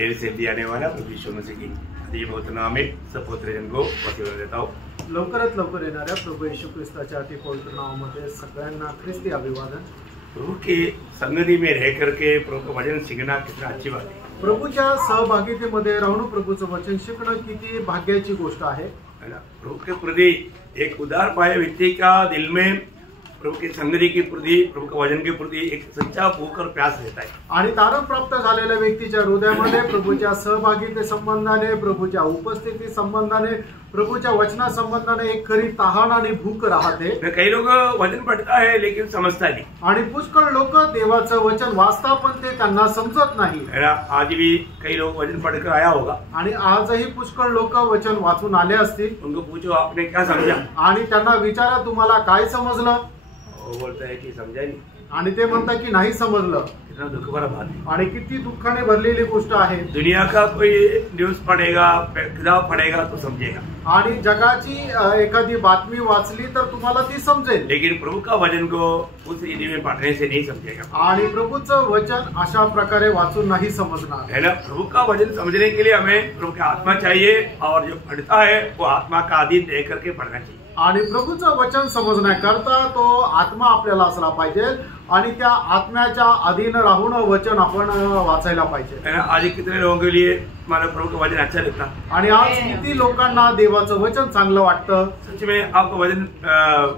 देर से भी आने वाला प्रभु यीशु मसीह की अति पवित्र नाम में सब पवित्र जन को वसीला देता हूँ। लवकरात लवकर येणाऱ्या प्रभू येशू ख्रिस्ताच्या अति पवित्र नावामध्ये सगळ्यांना ख्रिस्ती अभिवादन। प्रभु की संगति में रह करके प्रभु का वचन सीखना कितना अच्छी बात है। प्रभूच्या सहभागितेमध्ये राहून प्रभूचं वचन शिकणं किती भाग्याची गोष्ट आहे ना। प्रभु के प्रति एक उदार पाए व्यक्ति का दिल में प्रभु की संगति के प्रति प्रभु के वचन के प्रति एक सच्चा भूख और प्यास रहता है। आणि तारण प्राप्त झालेल्या व्यक्तीच्या हृदयामध्ये प्रभूच्या सहभागिते संबंधाने प्रभूच्या उपस्थिती संबंधाने प्रभूच्या वचना संबंधाने एक खरी तहान आणि भूक राहते। कई लोग वचन पढ़ता है लेकिन समझता नहीं आणि पुष्कळ लोक देवाचं वचन वाचता पण ते त्यांना समजत नाही है ना। आज भी कई लोग वचन पढ़कर आया होगा आणि आजही पुष्कळ लोक वचन वाचून आले असतील। उनको पूछो आपने क्या समझा आणि त्यांना विचारा तुम्हाला काय समजलं। वो बोलता है कि समझा नहीं आणि ते म्हणतात की नाही समजलं। कितना दुख भरा बात है आणि किती दुःखाने भरलेली गोष्ट आहे। दुनिया का कोई न्यूज पढ़ेगा किताब पढ़ेगा तो समझेगा आणि जगाची एखादी बातमी वाचली तर तुम्हाला ती समजेल, लेकिन प्रभु का वचन को उस रीति में पढ़ने से नहीं समझेगा। आणि प्रभूचं वचन अशा प्रकारे वाचून नाही समजणार है ना। प्रभु का वचन समझने के लिए हमें प्रभु की आत्मा चाहिए और जो पढ़ता है वो आत्मा का अधीन रह करके पढ़ना चाहिए। आणि प्रभूचं वचन समजण्याकरता तो आत्मा आपल्याला असला पाहिजे आणि त्या आत्म्याच्या अधीन राहून वचन आपण वाचायला पाहिजे। है ना। आज कितने लोगों के लिए हमारा प्रभु का वचन अच्छा लगता है आणि आज किती लोकांना देवाचं वचन चांगलं वाटतं। सच में आपका वचन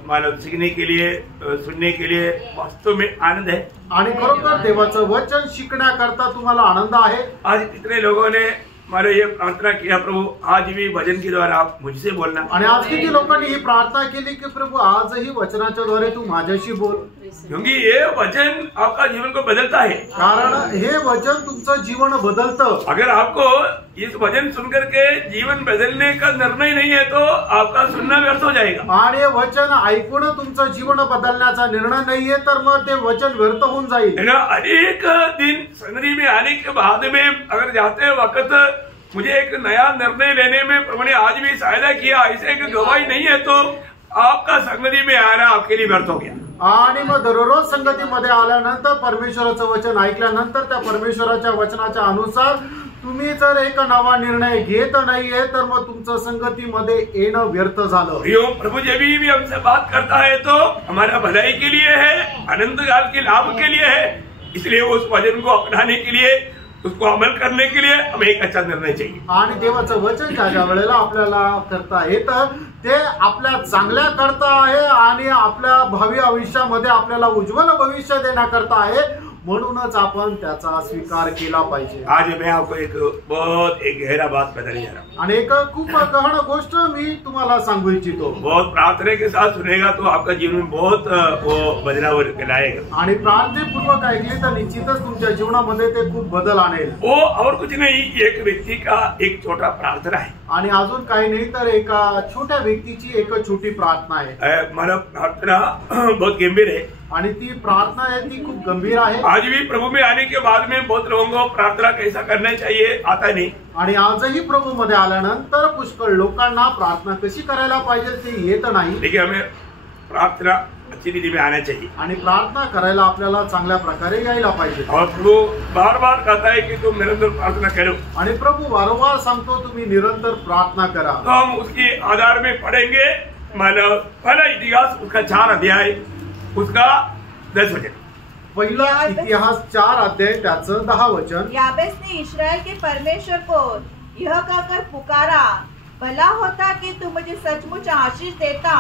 मतलब सीखने के लिए सुनने के लिए वास्तव में आनंद है। आणि खरोखर देवाचं वचन शिकण्याकरता तुम्हाला आनंद आहे। आज कितने लोगों ने मानो ये प्रार्थना किया प्रभु आज भी वचन के द्वारा आप मुझसे बोलना। आणि आज किती लोकांनी ही प्रार्थना केली की प्रभु आजही वचनाच्या द्वारे तू माझ्याशी बोल, क्योंकि ये वचन आपका जीवन को बदलता है। कारण हे वचन तुमचं जीवन बदलतं। अगर आपको इस वचन सुनकर के जीवन बदलने का निर्णय नहीं है तो आपका सुनना व्यर्थ हो जाएगा। आणि हे वचन ऐकून तुमचं जीवन बदलण्याचा निर्णय नाहीये तर मग ते वचन व्यर्थ होऊन जाईल। है ना। अनेक दिन संगति में आने के बाद में अगर जाते वक्त मुझे एक नया निर्णय लेने में प्रभु ने आज भी सहायता किया, ऐसे एक गवाही नहीं है तो आपका संगति में आना आपके लिए व्यर्थ हो गया। आणि मग दररोज संगतीमध्ये आल्यानंतर परमेश्वराचं वचन ऐकल्यानंतर त्या परमेश्वराच्या वचनाच्या अनुसार तुम्ही जर एक नवा निर्णय घेत नाहीये तर मग तुमचं संगतीमध्ये येणं व्यर्थ झालं। प्रभु जब भी हमसे बात करता है तो हमारा भलाई के लिए है, अनंत काल के लाभ के लिए है। इसलिए उस वचन को अपनाने के लिए उसको अमल करने के लिए हमें एक अच्छा निर्णय चाहिए। आणि देवाचं वचन ज्या वेळेला आपल्याला करता येतं ते आपल्या चांगल्या करता आहे आणि आपल्या भावी आयुष्यामध्ये आपल्याला उज्ज्वल भविष्य देण्याकरता आहे, म्हणूनच आपण त्याचा स्वीकार केला पाहिजे। आज मैं आपको एक बहुत एक गहरा बात बताने जा रहा हूँ आणि एक खूप गहन गोष्ट मी तुम्हाला सांगू इच्छितो। बहुत प्रार्थना के साथ सुनेगा तो आपका जीवन में बहुत वो बदलाव लाएगा। आणि प्रार्थनापूर्वक ऐकली तर निश्चितच तुमच्या जीवनामध्ये ते खूप बदल आणेल। वो और कुछ नहीं, एक व्यक्ति का एक छोटा प्रार्थना है। आणि अजून काही नाही तर एका छोट्या व्यक्तीची एक छोटी प्रार्थना आहे। मानव प्रार्थना बहुत गंभीर है आणि ती प्रार्थना आहे ती खूप गंभीर आहे। आज भी प्रभु में आने के बाद में बहुत लोगों को प्रार्थना कैसा करना चाहिए आता नहीं। आणि आजही प्रभू मध्ये आल्यानंतर पुष्कळ लोकांना प्रार्थना कशी करायला पाहिजे ते येत नाही। लेकिन हमें प्रार्थना अच्छी रीति में आना चाहिए आणि प्रार्थना करायला आपल्याला चांगल्या प्रकारे यायला पाहिजे। और प्रभु बार बार कहता है कि तुम निरंतर प्रार्थना करो। आणि प्रभु वारंवार सांगतो तुम्ही निरंतर प्रार्थना करा। तो हम उसके आधार में पढ़ेंगे मानव पहला इतिहास उसका 4 अध्याय उसका 10 वचन। पहिला इतिहास 4 अध्याय त्याचं 10 वचन। याबेस ने इस्राएल के परमेश्वर को यह कहकर पुकारा, भला होता कि तू मुझे सचमुच आशीष देता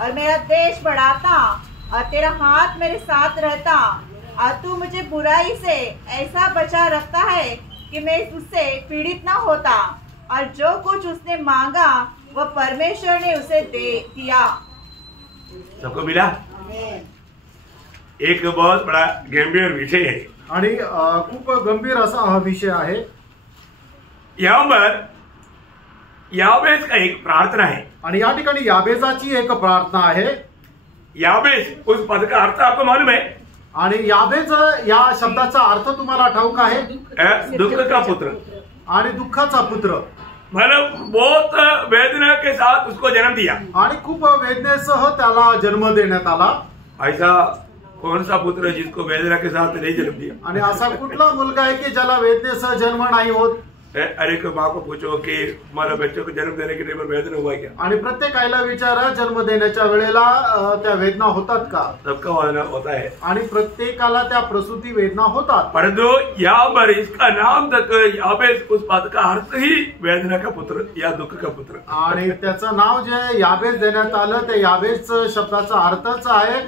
और मेरा देश बढ़ाता और तेरा हाथ मेरे साथ रहता, और तू मुझे बुराई से ऐसा बचा रखता है कि मैं उससे पीड़ित न होता, और जो कुछ उसने मांगा वह परमेश्वर ने उसे दे दिया। सबको मिला। एक बहुत बड़ा गंभीर विषय है आणि खूप गंभीर असा हा विषय आहे। यहाँ पर याबेस का एक प्रार्थना है आणि या ठिकाणी याबेजाची एक प्रार्थना आहे। याबेस उस पद का अर्थ आपको मालूम है? आणि याबेज या शब्दाचा अर्थ तुम्हाला ठाऊक आहे? दुख का पुत्र आणि दुःखाचा पुत्र। मतलब बहुत वेदना के साथ उसको जन्म दिया आणि खूप वेदनेसह त्याला जन्म देण्यात आला। ऐसा कौन सा पुत्र है जिसको वेदना के साथ नहीं जन्म दिया? आणि असा कुठला मुलगा आहे की ज्याला वेदनेसह जन्म नाही होत? अरे को माँ को पूछो कि हमारा बच्चों को जन्म देने के टाइम पर वेदना हुआ क्या? आणि प्रत्येक आईला विचारा जन्म देण्याच्या वेळेला त्या वेदना होतात का? सबका वेदना होता है आणि प्रत्येकाला त्या प्रसूती वेदना होतात. परंतु यहाँ पर इसका नाम तक याबेस उस पद का अर्थ ही वेदना का पुत्र या दुख का पुत्र. आणि त्याचं नाव जे याबेस देण्यात आलं ते याबेस शब्दाचा अर्थच आहे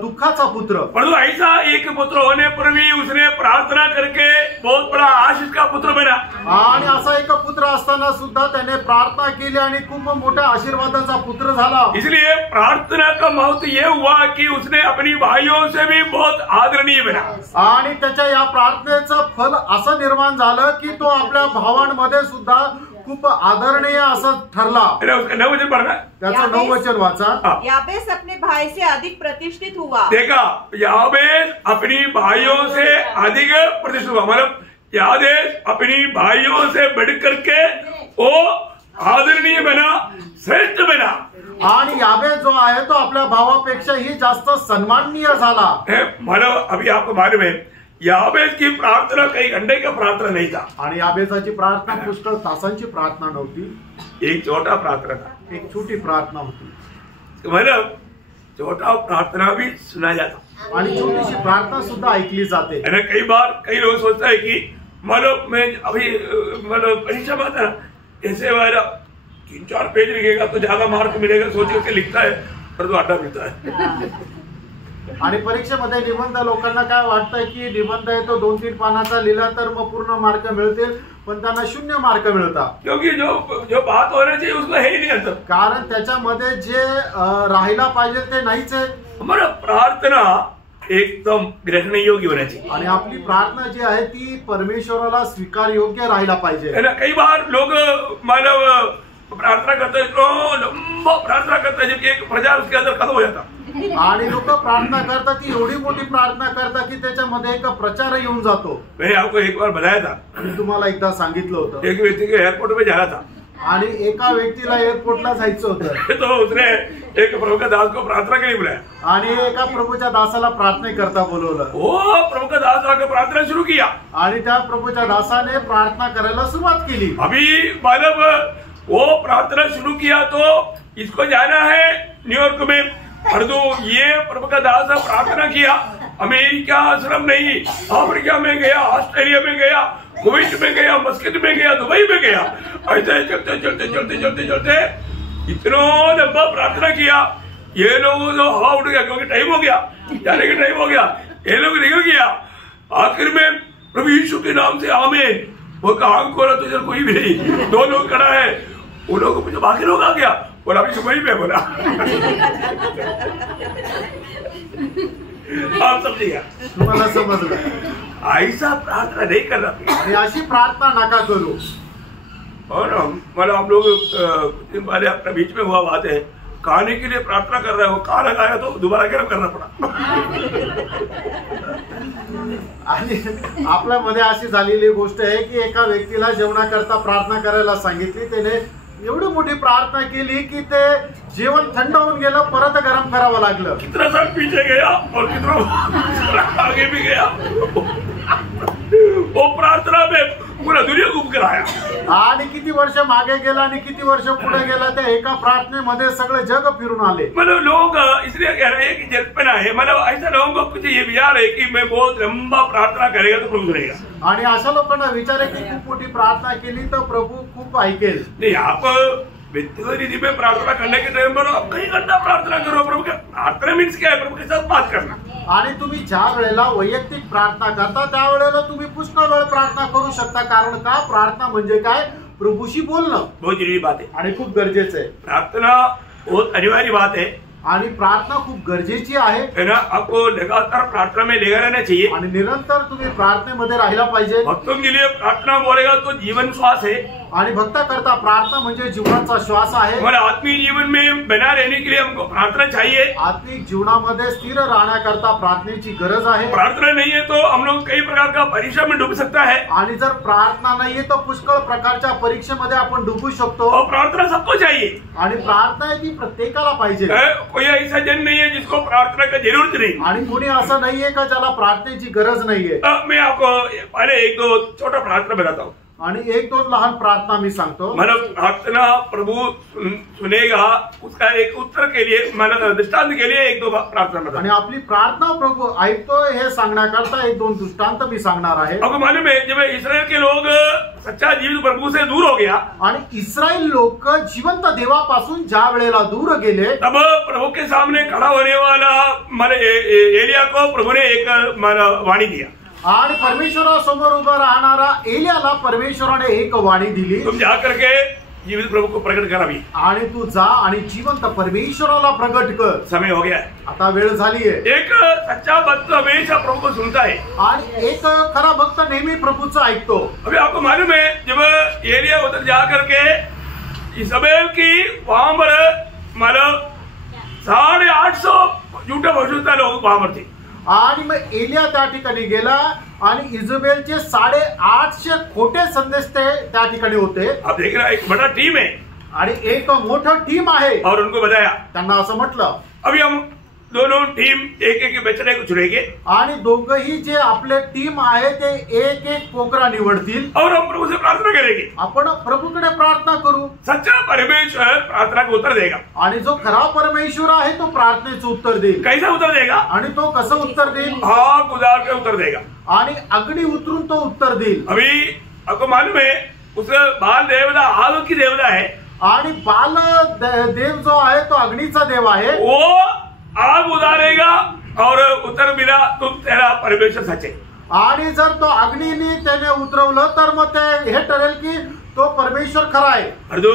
दुःखाचा पुत्र. परंतु ऐसा एक पुत्र होने पर भी उसने प्रार्थना करके बहुत बड़ा आशीष का पुत्र बना. आणि असा एक पुत्र असताना सुद्धा त्याने प्रार्थना केली आणि खूप मोठ्या आशीर्वादाचा पुत्र झाला. इसलिए प्रार्थना का महत्व ये हुआ कि उसने अपनी भाइयों से भी बहुत आदरणीय बना. आणि त्याच्या या प्रार्थनेचं फल असं निर्माण झालं की तो आपल्या भावांमध्ये सुद्धा खूप आदरणीय असं ठरला. उसका 9 वचन पढ़ना. त्याचं 9 वचन वाचा. याबेस अपने भाई से अधिक प्रतिष्ठित हुआ. देखा, याबेस अपनी भाइयों से अधिक प्रतिष्ठित हुआ. मतलब याबेस अपनी भाइयों से बढ़ करके वो आदरणीय बना, श्रेष्ठ बना. आणि याबेस जो आहे तो आपल्या भावापेक्षाही जास्त सन्माननीय झाला. मतलब अभी आपको मालूम है याबेस की प्रार्थना कई घंटे का प्रार्थना नहीं था. आणि याबेसाची प्रार्थना पुष्कळ तासांची प्रार्थना नव्हती. एक छोटा प्रार्थना था. एक छोटी प्रार्थना होती. मतलब छोटा प्रार्थना भी सुना जाता आणि छोटीशी प्रार्थना सुद्धा ऐकली जाते. कई बार कई लोग सोचता है कि मतलब मैं अभी मतलब परीक्षा में आता ऐसे वाला 3-4 पेज लिखेगा तो ज्यादा मार्क मिलेगा सोच करके लिखता है, पर तो आटा मिलता है. आणि परीक्षेमध्ये निबंध लोकांना काय वाटतं की निबंध आहे तो 2-3 पानाचा लिहिला तर मग पूर्ण मार्क मिळतील, पण त्यांना 0 मार्क मिळतात. क्योंकि जो बात होना चाहिए उसमें है ही नहीं अंदर. कारण त्याच्यामध्ये जे राहायला पाहिजे ते नाहीच आहे. हमारा प्रार्थना एकदम ग्रहण योग्य होना चाहिए. आणि आपली प्रार्थना जी आहे ती परमेश्वराला स्वीकार योग्य राहायला पाहिजे. है ना. कई बार लोग मतलब प्रार्थना करते हैं तो लंबा प्रार्थना करते हैं जबकि एक प्रचार उसके अंदर खत्म हो जाता. आणि लोक प्रार्थना करतात ती एवढी मोठी प्रार्थना करतात की त्याच्यामध्ये एक प्रचार येऊन जातो. मैंने आपको एक बार बताया था. मी तुम्हाला एकदा सांगितलं होतं. एक व्यक्ति के एयरपोर्ट में जाना था. आणि एका व्यक्तीला एअरपोर्टला जायचं होतं. तो उसने एक प्रभु का दास को प्रार्थना के लिए बुलाया. आणि एका प्रभूच्या दासाला प्रार्थनेकरता बोलवलं. वो प्रभु का दास आकर प्रार्थना शुरू किया. आणि त्या प्रभूच्या दासाने प्रार्थना करायला सुरुवात केली. अभी मतलब वो प्रार्थना शुरू किया तो इसको जाना है न्यूयॉर्क में, परंतु ये प्रभु का दास प्रार्थना किया. अमेरिका सिर्फ नहीं, अफ्रीका में गया, ऑस्ट्रेलिया में गया, कुवैत में गया, मस्कत में गया, दुबई में गया. ऐसे चलते चलते चलते चलते चलते इतना लंबा प्रार्थना किया. ये लोग तो हवा उठ गया क्योंकि टाइम हो गया, जाने का टाइम हो गया. ये लोग निकल गया. आखिर में प्रभु यीशु के नाम से आमीन. वो कहा खोला तो इधर कोई भी नहीं, 2 लोग खड़ा है. वो लोग मुझे बाकी लोग आ गया बोला अभी सुबह पे बोला. आप समझिएगा. तुम्हाला समजलं. ऐसा प्रार्थना नहीं करना. आणि अशी प्रार्थना नका करू. और मतलब आप लोग कुछ दिन पहले अपने बीच में हुआ बात है, खाने के लिए प्रार्थना कर रहे हो, खाना खाया तो दोबारा गर्म करना पड़ा. आणि आपल्यामध्ये अशी झालेली गोष्ट आहे की एका व्यक्तीला जेवणाकरता प्रार्थना करायला सांगितली. त्याने एवढी मोठी प्रार्थना केली की ते जेवण थंड होऊन गेलं, परत गरम करावं लागलं. कितना साल पीछे गया और कितना आगे भी गया. वो प्रार्थना में पूरा दुनिया घूम कर आया. आणि किती वर्ष मागे गेला आणि किती वर्ष पुढे गेला, त्या एका प्रार्थनेमध्ये सगळे जग फिरून आले. मतलब लोग इसलिए कह रहे हैं कि जल्पना है. मतलब ऐसा लोगों को कुछ ये विचार है कि मैं बहुत लंबा प्रार्थना करेगा तो प्रभु करेगा. आणि अशा लोकांना विचार आहे की खूप मोठी प्रार्थना केली तर प्रभू खूप ऐकेल. नहीं, आप व्यक्तिगत रीति में प्रार्थना करने के टाइम पर आप कई घंटा प्रार्थना करो. प्रभु का प्रार्थना मीन्स क्या है? प्रभु के साथ बात करना. आणि तुम्ही ज्या वेळेला वैयक्तिक प्रार्थना करता त्यावेळेला तुम्ही पुष्कळ वेळ प्रार्थना करू शकता. कारण का? प्रार्थना म्हणजे काय? प्रभूशी बोलणं. बहुत जरूरी बात है आणि खूप गरजेचं आहे. प्रार्थना बहुत अनिवार्य बात है. आणि प्रार्थना खूप गरजेची आहे ना. आपको लगातार प्रार्थना में लगा रहना चाहिए. आणि निरंतर तुम्ही प्रार्थनेमध्ये राहिला पाहिजे. भक्तों के लिए प्रार्थना बोलेगा तो जीवन श्वास है. आणि भक्त करता प्रार्थना म्हणजे जीवनाचा श्वास आहे. हमारे आत्मीय जीवन में बना रहने के लिए हमको प्रार्थना चाहिए. आत्मिक जीवनामध्ये स्थिर राहण्याकरता प्रार्थनेची गरज आहे. प्रार्थना नहीं है तो हम लोग कई प्रकार का परीक्षा में डूब सकता है. आणि जर प्रार्थना नाहीये तर पुष्कळ प्रकारच्या परीक्षेमध्ये आपण डुबू शकतो. और प्रार्थना सबको चाहिए. आणि प्रार्थना आहे ती प्रत्येकाला पाहिजे. कोई ऐसा जन नहीं है जिसको प्रार्थना की जरूरत नहीं. आणि कोणी असं नाहीये का ज्याला प्रार्थनेची गरज नाहीये. मैं आपको पहले एक दो छोटा प्रार्थना बताता हूँ. आणि एक दोन लहान प्रार्थना मी सांगतो. मतलब प्रार्थना प्रभु सुनेगा, उसका एक उत्तर के लिए मतलब दृष्टांत के लिए एक दो प्रार्थना बताता. आणि आपली प्रार्थना प्रभू ऐकतोय हे सांगण्याकरता एक दोन दृष्टांत मी सांगणार आहे. आपको मालूम है जब इस्राएल के लोग सच्चा जीवित प्रभु से दूर हो गया, आणि इस्रायल लोक जिवंत देवापासून ज्या वेळेला दूर गेले, तब प्रभु के सामने खड़ा होने वाला एलिया को प्रभु ने एक वाणी दिया. आणि परमेश्वरासमोर उभा राहणारा एलियाला परमेश्वराने एक वाणी दिली. तुम जा करके जीवित प्रभु को प्रकट करावी. आणि तू जा आणि जिवंत परमेश्वराला प्रकट कर. समय हो गया है. आता वेळ झाली आहे. एक सच्चा भक्त हमेशा प्रभु को सुनता है. आणि एक खरा भक्त नेहमी प्रभूचं ऐकतो. अभी आपको मालूम है जब एलिया उधर जा करके इजबेल की वहां पर मतलब 850 झूठे भविष्यवक्ता लोग वहां पर थे. आणि मग एलिया त्या ठिकाणी गेला आणि इजबेलचे 850 खोटे संदेश ते त्या ठिकाणी होते. आप देख रहे हैं एक बड़ा टीम है. आणि एक मोठा टीम आहे. और उनको बताया, त्यांना असं म्हटलं, अभी हम दोनों टीम एक एक बेचने को चुनेंगे. आणि दोघही जे आपले टीम आहे ते एक एक पोकरा निवडतील. और हम प्रभु से प्रार्थना करेंगे. आपण प्रभूकडे प्रार्थना करू. सच्चा परमेश्वर प्रार्थना को उत्तर देगा. आणि जो खरा परमेश्वर आहे तो प्रार्थनेचं उत्तर देईल. कैसा उत्तर देगा? आणि तो कसं उत्तर देईल? आग उधार के उत्तर देगा. आणि अग्नी उतरून तो उत्तर देईल. अभी आपको मालूम है उस बाल देवता आग की देवता है. आणि बाल देव जो आहे तो अग्नीचा देव आहे. वो आग उधारेगा और उत्तर मिला तुम तेरा परमेश्वर सच्चे. आणि जर तो अग्नीने त्याने उतरवलं तर मग ते हे ठरेल की तो परमेश्वर खरा आहे. और जो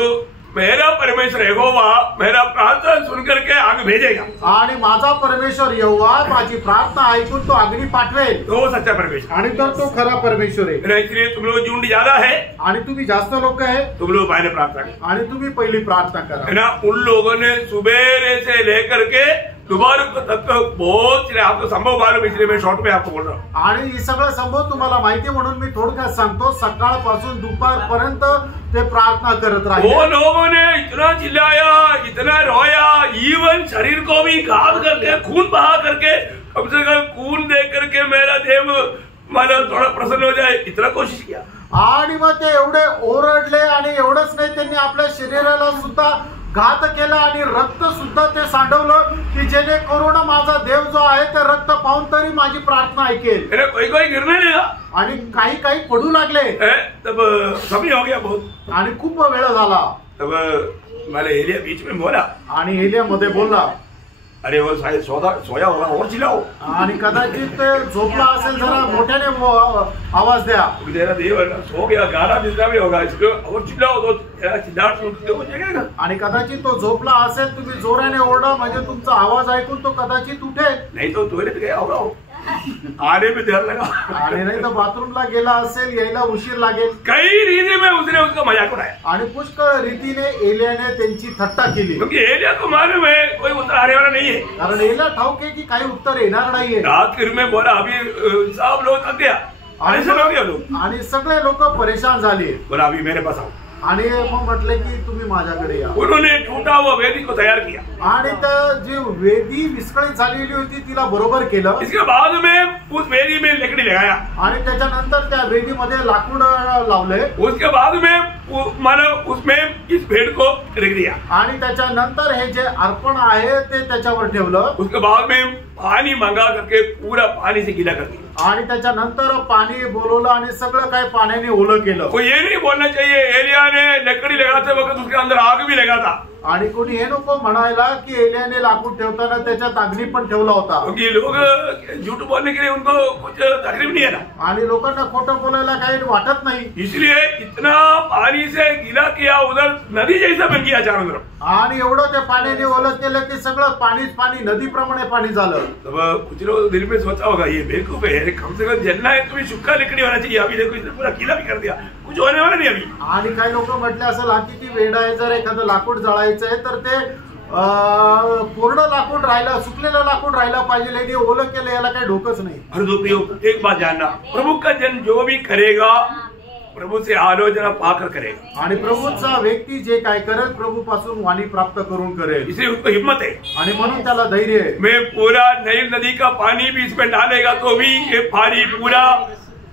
मेरा परमेश्वर यहोवा मेरा प्रार्थना सुन करके आग भेजेगा. आणि माझा परमेश्वर यहोवा माझी प्रार्थना ऐकून तो अग्नी पाठवेल. तो सच्चा परमेश्वर. आणि तर तो खरा परमेश्वर आहे. इसलिए तुम लोग झुंड ज्यादा है. आणि तुम्ही जास्त लोक आहे. तुम लोग पहले प्रार्थना करो. आणि तुम्ही पहिली प्रार्थना करा. है ना. उन लोगों ने सुबेरे से लेकर के दोपहर तक बहुत आपको संभव मालूम, इसलिए मैं शॉर्ट में आपको बोल रहा हूँ. आणि हे सगळं संभव तुम्हाला माहिती म्हणून मी थोडक्यात सांगतो. सकाळपासून दुपारपर्यंत ते प्रार्थना करत राहिले. वो लोगों ने इतना चिल्लाया, इतना रोया, इवन शरीर को भी घात करके खून बहा करके कम से कम खून दे करके मेरा देव मतलब थोड़ा प्रसन्न हो जाए, इतना कोशिश किया. आणि मग ते एवढे ओरडले. आणि एवढंच नाही, त्यांनी आपल्या शरीराला सुद्धा घात केला आणि रक्त सुद्धा ते सांडवलं की जेणेकरून माझा देव जो आहे ते रक्त पाहून तरी माझी प्रार्थना ऐकेल. कोई कोई गिरने लगा. आणि काही काही पडू लागले. तब समय हो गया बहुत. आणि खूप वेळ झाला. तब मला एलिया बीच में बोला. आणि एलिया मध्ये बोलला, अरे वो शायद सोया होगा और चिल्लाओ. आणि कदाचित ते झोपला असेल, जरा मोठ्याने आवाज द्या. तेरा देव सो गया, गाना निद्रा में होगा, इसको और चिल्लाओ तो चिल्लाहट सुनते हो जाएगा. आणि कदाचित तो झोपला असेल, तुम्ही जोराने ओरडा म्हणजे तुमचा आवाज ऐकून तो कदाचित उठेल. नहीं तो टॉयलेट गया होगा, आने में देर लगा. आणि नाही तर बाथरूमला गेला असेल, यायला उशीर लागेल. कई रीति में उसने उसका मजाक उड़ाया. आणि पुष्कळ रीतीने एलियाने त्यांची थट्टा केली. क्योंकि एलिया को मालूम है कोई उत्तर आने वाला नहीं है. कारण एलिया ठाऊक आहे की काही उत्तर येणार नाहीये. आखिर में बोला अभी सब लोग थक गया, परेशान हो गया लोग. आणि सगळे लोक परेशान झाले. बोला अभी मेरे पास आओ. आणि मग म्हटले की तुम्ही माझ्याकडे या. उन्होंने टूटा हुआ वेदी को तैयार किया. आणि त्या जी वेदी विस्कळीत झालेली होती तिला बरोबर केलं. इसके बाद में उस वेदी में लकड़ी लगाया. आणि त्याच्यानंतर त्या वेदीमध्ये लाकूड लावले. उसके बाद में मानो उसमें इस भेड़ को रख दिया. आणि त्याच्यानंतर हे जे अर्पण आहे ते त्याच्यावर ठेवलं. उसके बाद में पानी मंगा करके पूरा पानी से गीला कर दिया. आणि त्याच्यानंतर पाणी बोलवलं आणि सगळं काही पाण्याने ओलं केलं. वो ये नहीं बोलना चाहिए एलिया ने लकड़ी लगाते वक्त उसके अंदर आग भी लगा था. आणि कोणी हे नको म्हणायला की एलियाने लाकूड ठेवताना त्याच्यात अग्नी पण ठेवला होता. क्योंकि लोग झूठ बोलने के लिए उनको कुछ तकलीफ नहीं है ना. आणि लोकांना खोटं बोलायला काही वाटत नाही. इसलिए इतना पानी से गीला किया, उधर नदी जैसा बन गया चारों तरफ. आणि एवढं त्या पाण्याने ओलं केलं की सगळं पाणीच पाणी, नदीप्रमाणे पाणी झालं. तब कुछ लोग दिल में सोचा होगा ये बेवकूफ है, कम से कम जलना है तो भी सूखा लकड़ी होना चाहिए. अभी देखो इसने पूरा गीला भी कर दिया. कुछ होने वाला नहीं अभी। आणि काही लोक म्हटले असेल हा किती वेडा आहे, जर एखादं लाकूड जळायचं आहे तर ते पूर्ण लाकूड राहिला, सुकलेलं लाकूड राहिला पाहिजे, हे ओलं केलं याला काही ढोकच नाही। प्रियो एक बात जानना, प्रभु का जन जो भी करेगा प्रभु से आलोचना पाकर करेगा, आणि प्रभूचा व्यक्ती जे काय करेल प्रभू पासून वाणी प्राप्त करून करेल, इसलिए उसको हिम्मत है आणि म्हणून त्याला धैर्य आहे। मैं पूरा नील नदी का पानी भी इसमें डालेगा तो भी ये पानी पूरा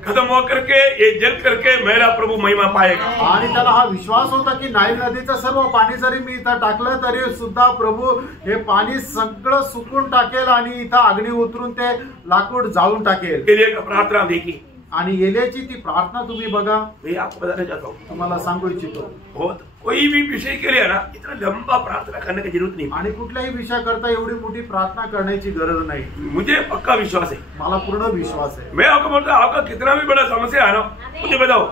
खत्म हो करके ये जल करके मेरा प्रभु महिमा पाएगा। आणि त्याला हा विश्वास होता की नाईल नदीचं सर्व पाणी जरी मी इथं टाकलं तरी सुद्धा प्रभू हे पाणी सगळं सुकून टाकेल आणि इथं अग्नी उतरून ते लाकूड जाळून टाकेल। एलिया का प्रार्थना देखिए, आणि एलियाची ती प्रार्थना तुम्ही बघा, मैं आपको बताना चाहता हूँ, तुम्हाला सांगू इच्छितो। बहुत कोई भी विषय के लिए ना इतना लंबा प्रार्थना करने की जरूरत नहीं, आणि कुठल्याही विषयाकरता एवढी मोठी प्रार्थना करण्याची गरज नाही। मुझे पक्का विश्वास है, मला पूर्ण विश्वास आहे। मैं आपको बोलता हूँ आपका कितना भी बड़ा समस्या है ना मुझे बताओ,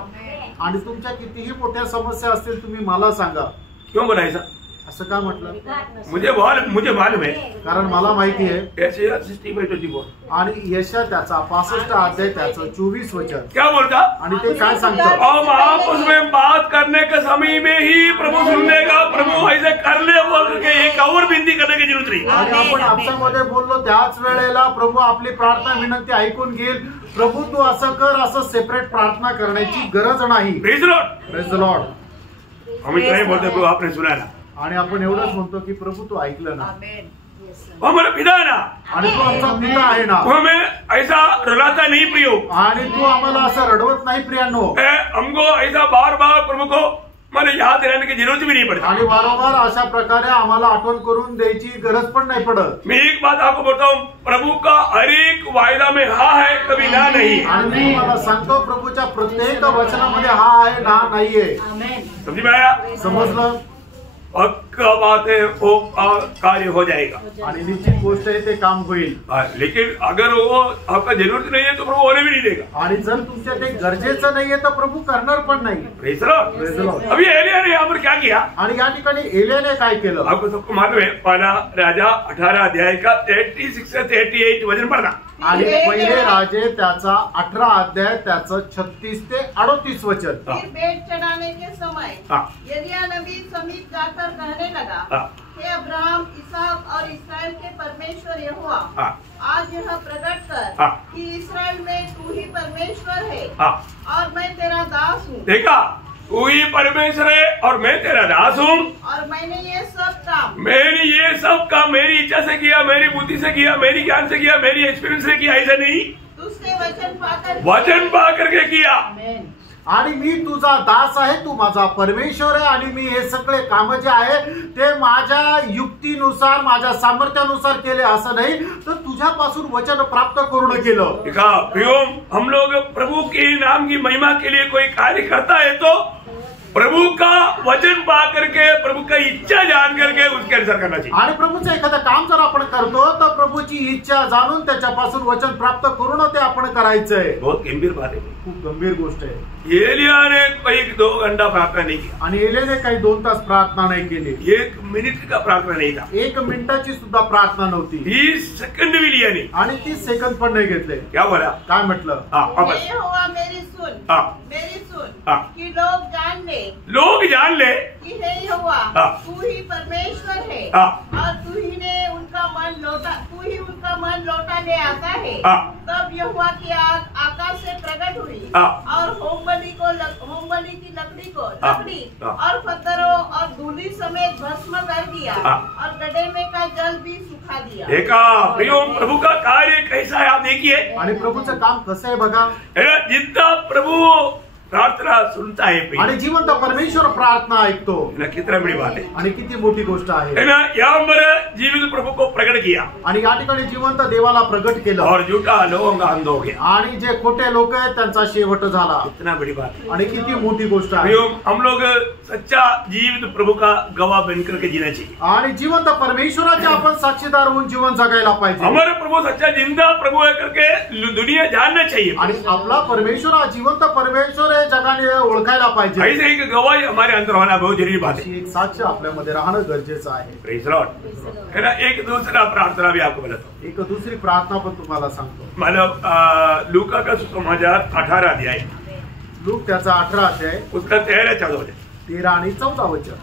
आणि तुमच्या कितीही मोठ्या समस्या असतील तुम्ही मला सांगा। क्यों बोला ऐसा? असं का म्हटलं? मुझे मालूम है, कारण मला माहिती आहे। यशायाह 60:24 आणि यशा त्याचा 65 अध्याय त्याचं 24 वचन क्या बोलता? आणि ते काय सांगतं? हम आपस में बात करने के समय में ही प्रभु सुन लेगा, प्रभु ऐसे कर ले बोल करके एक और विनती करने की जरूरत नहीं। आणि आपण आपसामध्ये बोललो त्याच वेळेला प्रभू आपली प्रार्थना विनंती ऐकून घेईल। प्रभू तू असं कर असं सेपरेट प्रार्थना करण्याची गरज नाही। Praise the Lord, praise the Lord. हम इतना ही बोलते प्रभु आपने सुना ना, आणि आपण एवढंच म्हणतो की प्रभू तू ऐकलं ना, वो हमारा पिता है ना, आणि तू आमचा पिता आहे ना, वो हमें ऐसा रुलाता नहीं प्रियो, आणि तू आम्हाला असं रडवत नाही प्रियांनो, हमको ऐसा बार बार प्रभु को मैंने याद दिलाने की जरूरत भी नहीं पड़ती, आणि वारंवार अशा प्रकारे आम्हाला आठवण करून द्यायची गरज पण नाही पडत। मैं एक बात आपको बोलता हूँ, प्रभु का हर एक वायदा में हाँ है कभी ना नहीं। आणि मी मला सांगतो प्रभूच्या प्रत्येक वचनामध्ये हा आहे ना नाहीये। समझ में आया? समजलं? पक्का बात है वो कार्य हो जाएगा, आणि निश्चित गोष्ट आहे ते काम होईल। लेकिन अगर वो आपका जरूरत नहीं है तो प्रभु होने भी नहीं देगा। आणि जर तुमच्या ते गरजेचं नाहीये तर प्रभू करणार पण नाही। Praise the Lord. Praise the Lord. अभी एलिया ने यहाँ पर क्या किया? आणि या ठिकाणी एलियाने काय केलं? आपको सबको मालूम है, पहला राजा 18 अध्याय का 36 से 38 वचन पढ़ना। आणि पहिले राजे त्याचा 18 अध्याय त्याचं 36 ते 38 वचन। फिर भेंट चढ़ाने के समय एलिया नबी समीप जाकर कहने लगा, हे अब्राहम, इसहाक और इस्राएल के परमेश्वर यहोवा, आज यह प्रकट कर कि इस्राएल में तू ही परमेश्वर है और मैं तेरा दास हूँ। देखा, तू ही परमेश्वर है और मैं तेरा दास हूँ, और मैंने ये सब काम मेरी इच्छा से किया, मेरी बुद्धि से किया, मेरी ज्ञान से किया, मेरी एक्सपीरियंस से किया, ऐसा नहीं, तुझसे वचन पा करके किया। आणि मी तुझा दास आहे, तू माझा परमेश्वर आहे, आणि मी हे सगळे काम जे आहे ते माझ्या युक्तीनुसार माझ्या सामर्थ्यानुसार केले असं नाही, तर तुझ्यापासून वचन प्राप्त करून केलं। देखा प्रियो, हम लोग प्रभु के नाम की महिमा के लिए कोई कार्य करता है तो प्रभु का वचन पा करके, प्रभु का इच्छा जान करके उसके अनुसार करना चाहिए। आणि प्रभूचं एखादं काम जर आपण करतो तर प्रभूची इच्छा जाणून त्याच्यापासून वचन प्राप्त करून ते आपण करायचंय। बहुत गंभीर बात है, खूप गंभीर गोष्ट आहे। एलिया ने 1-2 घंटा प्रार्थना नहीं किया, आणि एलियाने काही 2 तास प्रार्थना नाही केली, 1 मिनिट का प्रार्थना नहीं था, 1 मिनिटाची सुद्धा प्रार्थना नव्हती, 30 सेकंड भी लिया नहीं, आणि 30 सेकंद पण नाही घेतले। क्या बोला? काय म्हटलं? मेरी सुन कि लोग जान ले कि हे यहोवा, तू ही परमेश्वर है और तू ही उनका मन लौटा ले आता है। तब यहोवा की आग आकाश से प्रकट हुई और होम बलि की लकड़ी और पत्थरों और धूलि समेत भस्म कर दिया और गड्ढे में का जल भी सुखा दिया। देखा प्रियो, प्रभु का कार्य कैसा है आप देखिए, आणि प्रभूचं काम कसं आहे बघा। जितना प्रभु प्रार्थना सुनता है आणि जिवंत परमेश्वर प्रार्थना ऐकतो, कितना बड़ी बात है, आणि किती मोठी गोष्ट आहे। यहाँ पर जीवित प्रभु को प्रकट किया आणि या ठिकाणी जिवंत देवाला प्रकट केलं, और झूठा लोगों का अंत हो गया, आणि जे खोटे लोक आहेत त्यांचा शेवट झाला। इतना बड़ी बात है, आणि किती मोठी गोष्ट आहे। हम लोग सच्चा जीवित प्रभु का गवाह बनकर के जीना चाहिए, आणि जिवंत परमेश्वराचे आपण साक्षीदार होऊन जीवन जगायला पाहिजे। हमारे प्रभु सच्चा जिंदा प्रभु है करके दुनिया जानना चाहिए, आणि आपला परमेश्वर हा जिवंत परमेश्वर जगाने ओळखायला पाहिजे। ऐसे एक गवाही हमारे अंदर होना बहुत जरूरी बात है, एक साक्ष आपल्यामध्ये राहणं गरजेचं आहे। Praise the Lord. है ना, एक दूसरा प्रार्थना भी आपको बताता हूँ, एक दुसरी प्रार्थना पण तुम्हाला सांगतो। मतलब लूका का सुसमाचार 18 अध्याय लूक त्याचा 18 अध्याय उसका 13 वचन 13 आणि 14 वचन।